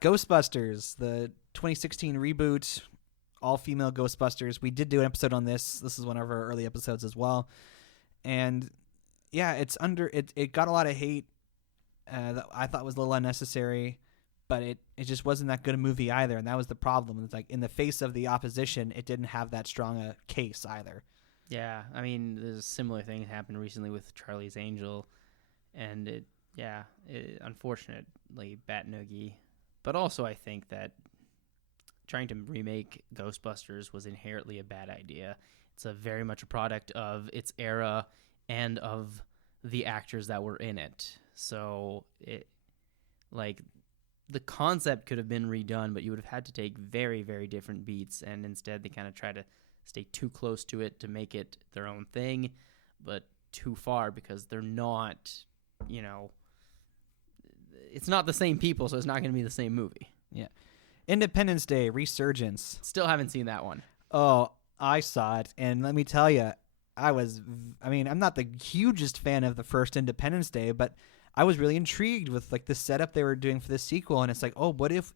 Ghostbusters, the 2016 reboot, all-female Ghostbusters. We did do an episode on this. This is one of our early episodes as well. And yeah, it got a lot of hate that I thought was a little unnecessary, but it just wasn't that good a movie either, and that was the problem. It's like in the face of the opposition, it didn't have that strong a case either. Yeah, I mean, there's a similar thing that happened recently with Charlie's Angel, and unfortunately, Bat Noogie. But also, I think that trying to remake Ghostbusters was inherently a bad idea. It's very much a product of its era and of the actors that were in it. So the concept could have been redone, but you would have had to take very, very different beats, and instead they kind of try to stay too close to it to make it their own thing, but too far because they're not, it's not the same people, so it's not going to be the same movie. Yeah. Independence Day, Resurgence. Still haven't seen that one. Oh, I saw it, and let me tell you, I'm not the hugest fan of the first Independence Day, but I was really intrigued with like the setup they were doing for this sequel, and it's like, oh, what if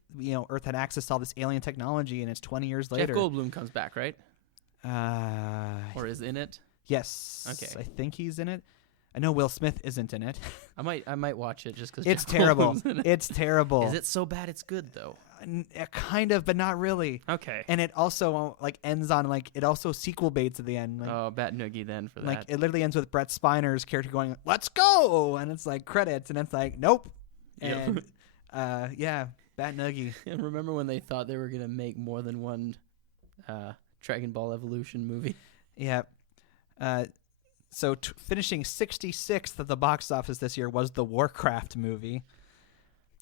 Earth had access to all this alien technology, and it's 20 years later? Jeff Goldblum comes back, right? Or Or is in it? yes, Okay. I think he's in it. I know Will Smith isn't in it. I might watch it just because It's terrible. It's terrible. Is it so bad it's good though? Kind of, but not really. Okay. And it also ends on it also sequel baits at the end. Bat Noogie then for that. It literally ends with Brett Spiner's character going, "Let's go," and it's like credits, and it's like, nope. Yep. And yeah, Bat Noogie. And remember when they thought they were gonna make more than one Dragon Ball Evolution movie? Yeah. So finishing 66th at the box office this year was the Warcraft movie.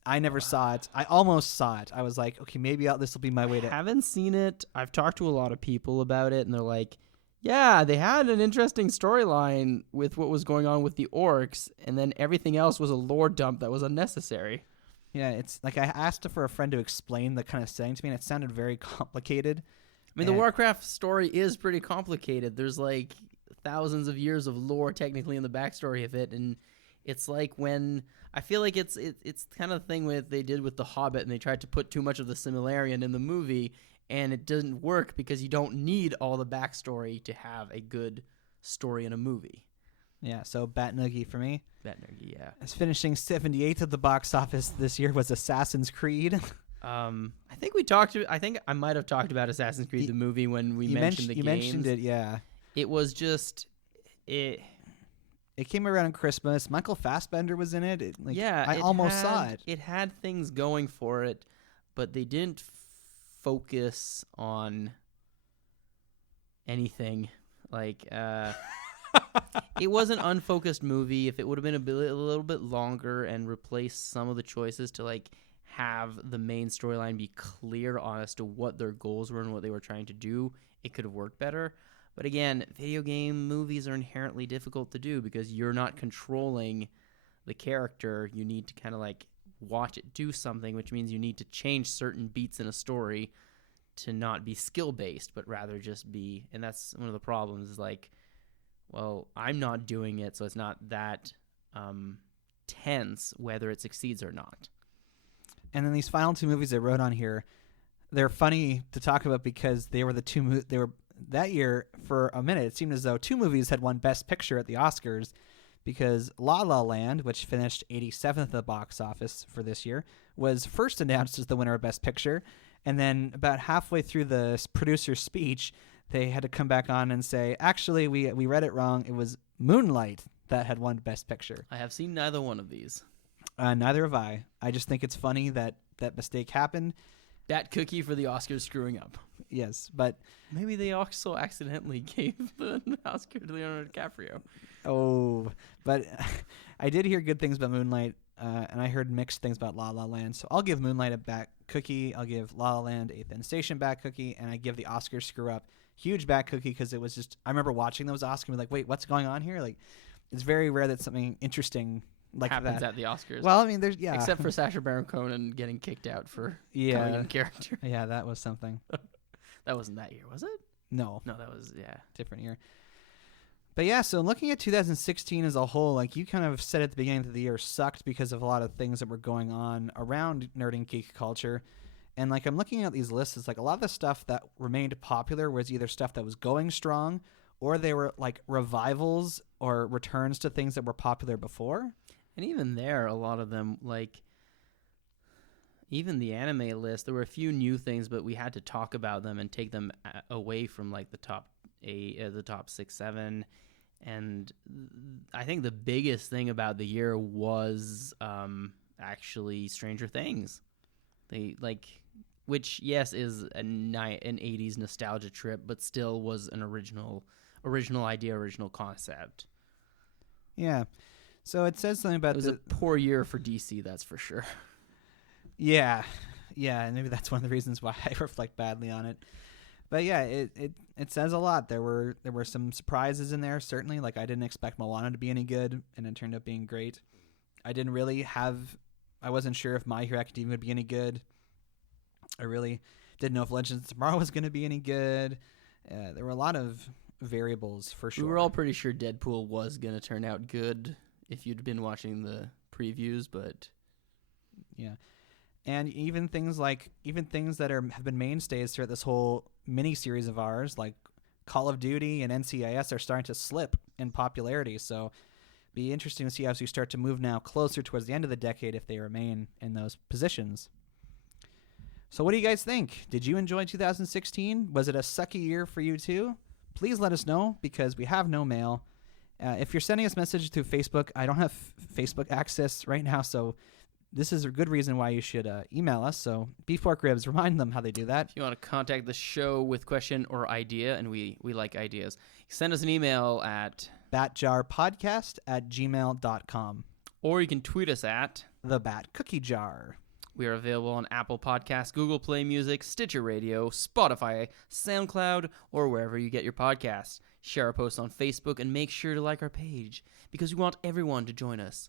I never saw it. I almost saw it. I was like, okay, maybe this will be my way to. Haven't seen it. I've talked to a lot of people about it, and they're like, yeah, they had an interesting storyline with what was going on with the orcs, and then everything else was a lore dump that was unnecessary. Yeah, it's like I asked for a friend to explain the kind of setting to me, and it sounded very complicated. I mean, the Warcraft story is pretty complicated. There's like thousands of years of lore technically in the backstory of it, and it's like when I feel like it's kind of the thing with they did with The Hobbit, and they tried to put too much of the Silmarillion in the movie, and it doesn't work because you don't need all the backstory to have a good story in a movie. Yeah, so Bat Noogie for me. Bat Noogie, yeah. As finishing 78th at the box office this year was Assassin's Creed. I think I might have talked about Assassin's Creed the movie when we mentioned the games. You mentioned it, yeah. It was just It came around Christmas. Michael Fassbender was in it. I almost saw it. It had things going for it, but they didn't focus on anything. It was an unfocused movie. If it would have been a little bit longer and replaced some of the choices to have the main storyline be clear as to what their goals were and what they were trying to do, it could have worked better. But again, video game movies are inherently difficult to do because you're not controlling the character. You need to kind of watch it do something, which means you need to change certain beats in a story to not be skill-based, but rather just be, and that's one of the problems, is well, I'm not doing it, so it's not that tense whether it succeeds or not. And then these final two movies I wrote on here, they're funny to talk about because they were that year for a minute. It seemed as though two movies had won Best Picture at the Oscars because La La Land, which finished 87th at the box office for this year, was first announced as the winner of Best Picture. And then about halfway through the producer's speech, they had to come back on and say, actually, we read it wrong. It was Moonlight that had won Best Picture. I have seen neither one of these. Neither have I. I just think it's funny that that mistake happened. Bat Cookie for the Oscars screwing up. Yes, but maybe they also accidentally gave the Oscar to Leonardo DiCaprio. Oh, but I did hear good things about Moonlight, and I heard mixed things about La La Land. So I'll give Moonlight a Bat Cookie. I'll give La La Land 8th End Station Bat Cookie, and I give the Oscars screw up huge Bat Cookie because it was just, I remember watching those Oscars and be like, wait, what's going on here? It's very rare that something interesting happens that at the Oscars. Well, I mean, except for Sacha Baron Cohen getting kicked out for coming in character. Yeah, that was something. That wasn't that year, was it? No, that was different year. But yeah, so looking at 2016 as a whole, you kind of said at the beginning of the year sucked because of a lot of things that were going on around nerd and geek culture. And I'm looking at these lists, it's a lot of the stuff that remained popular was either stuff that was going strong or they were revivals or returns to things that were popular before. And even there, a lot of them, even the anime list, there were a few new things, but we had to talk about them and take them away from the top 8, the top 6, 7. And I think the biggest thing about the year was actually Stranger Things. Which yes is an 80s nostalgia trip, but still was an original idea, original concept. Yeah. So it says something about it was a poor year for DC, that's for sure. Yeah, and maybe that's one of the reasons why I reflect badly on it. But yeah, it says a lot. There were some surprises in there, certainly. I didn't expect Moana to be any good, and it turned out being great. I wasn't sure if My Hero Academia would be any good. I really didn't know if Legends of Tomorrow was going to be any good. There were a lot of variables for sure. We were all pretty sure Deadpool was going to turn out good if you'd been watching the previews, but yeah. And even things that have been mainstays throughout this whole mini series of ours, like Call of Duty and NCIS, are starting to slip in popularity. So be interesting to see as we start to move now closer towards the end of the decade if they remain in those positions. So what do you guys think? Did you enjoy 2016? Was it a sucky year for you too? Please let us know because we have no mail. If you're sending us a message through Facebook, I don't have Facebook access right now, so this is a good reason why you should email us. So Beef Pork Ribs, remind them how they do that. If you want to contact the show with question or idea, and we like ideas, send us an email at batjarpodcast@gmail.com. Or you can tweet us at The Bat Cookie Jar. We are available on Apple Podcasts, Google Play Music, Stitcher Radio, Spotify, SoundCloud, or wherever you get your podcasts. Share our posts on Facebook and make sure to like our page because we want everyone to join us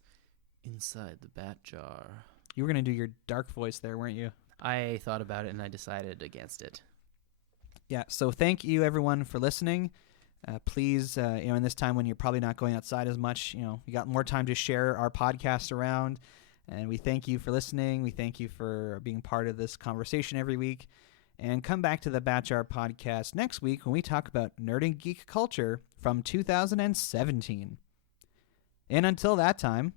inside the Bat Jar. You were going to do your dark voice there, weren't you? I thought about it and I decided against it. Yeah, so thank you everyone for listening. Please, in this time when you're probably not going outside as much, you got more time to share our podcast around. And we thank you for listening. We thank you for being part of this conversation every week. And come back to the Bat Jar podcast next week when we talk about nerd and geek culture from 2017. And until that time,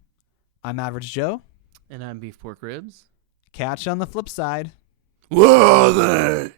I'm Average Joe. And I'm Beef Pork Ribs. Catch you on the flip side. Where are they?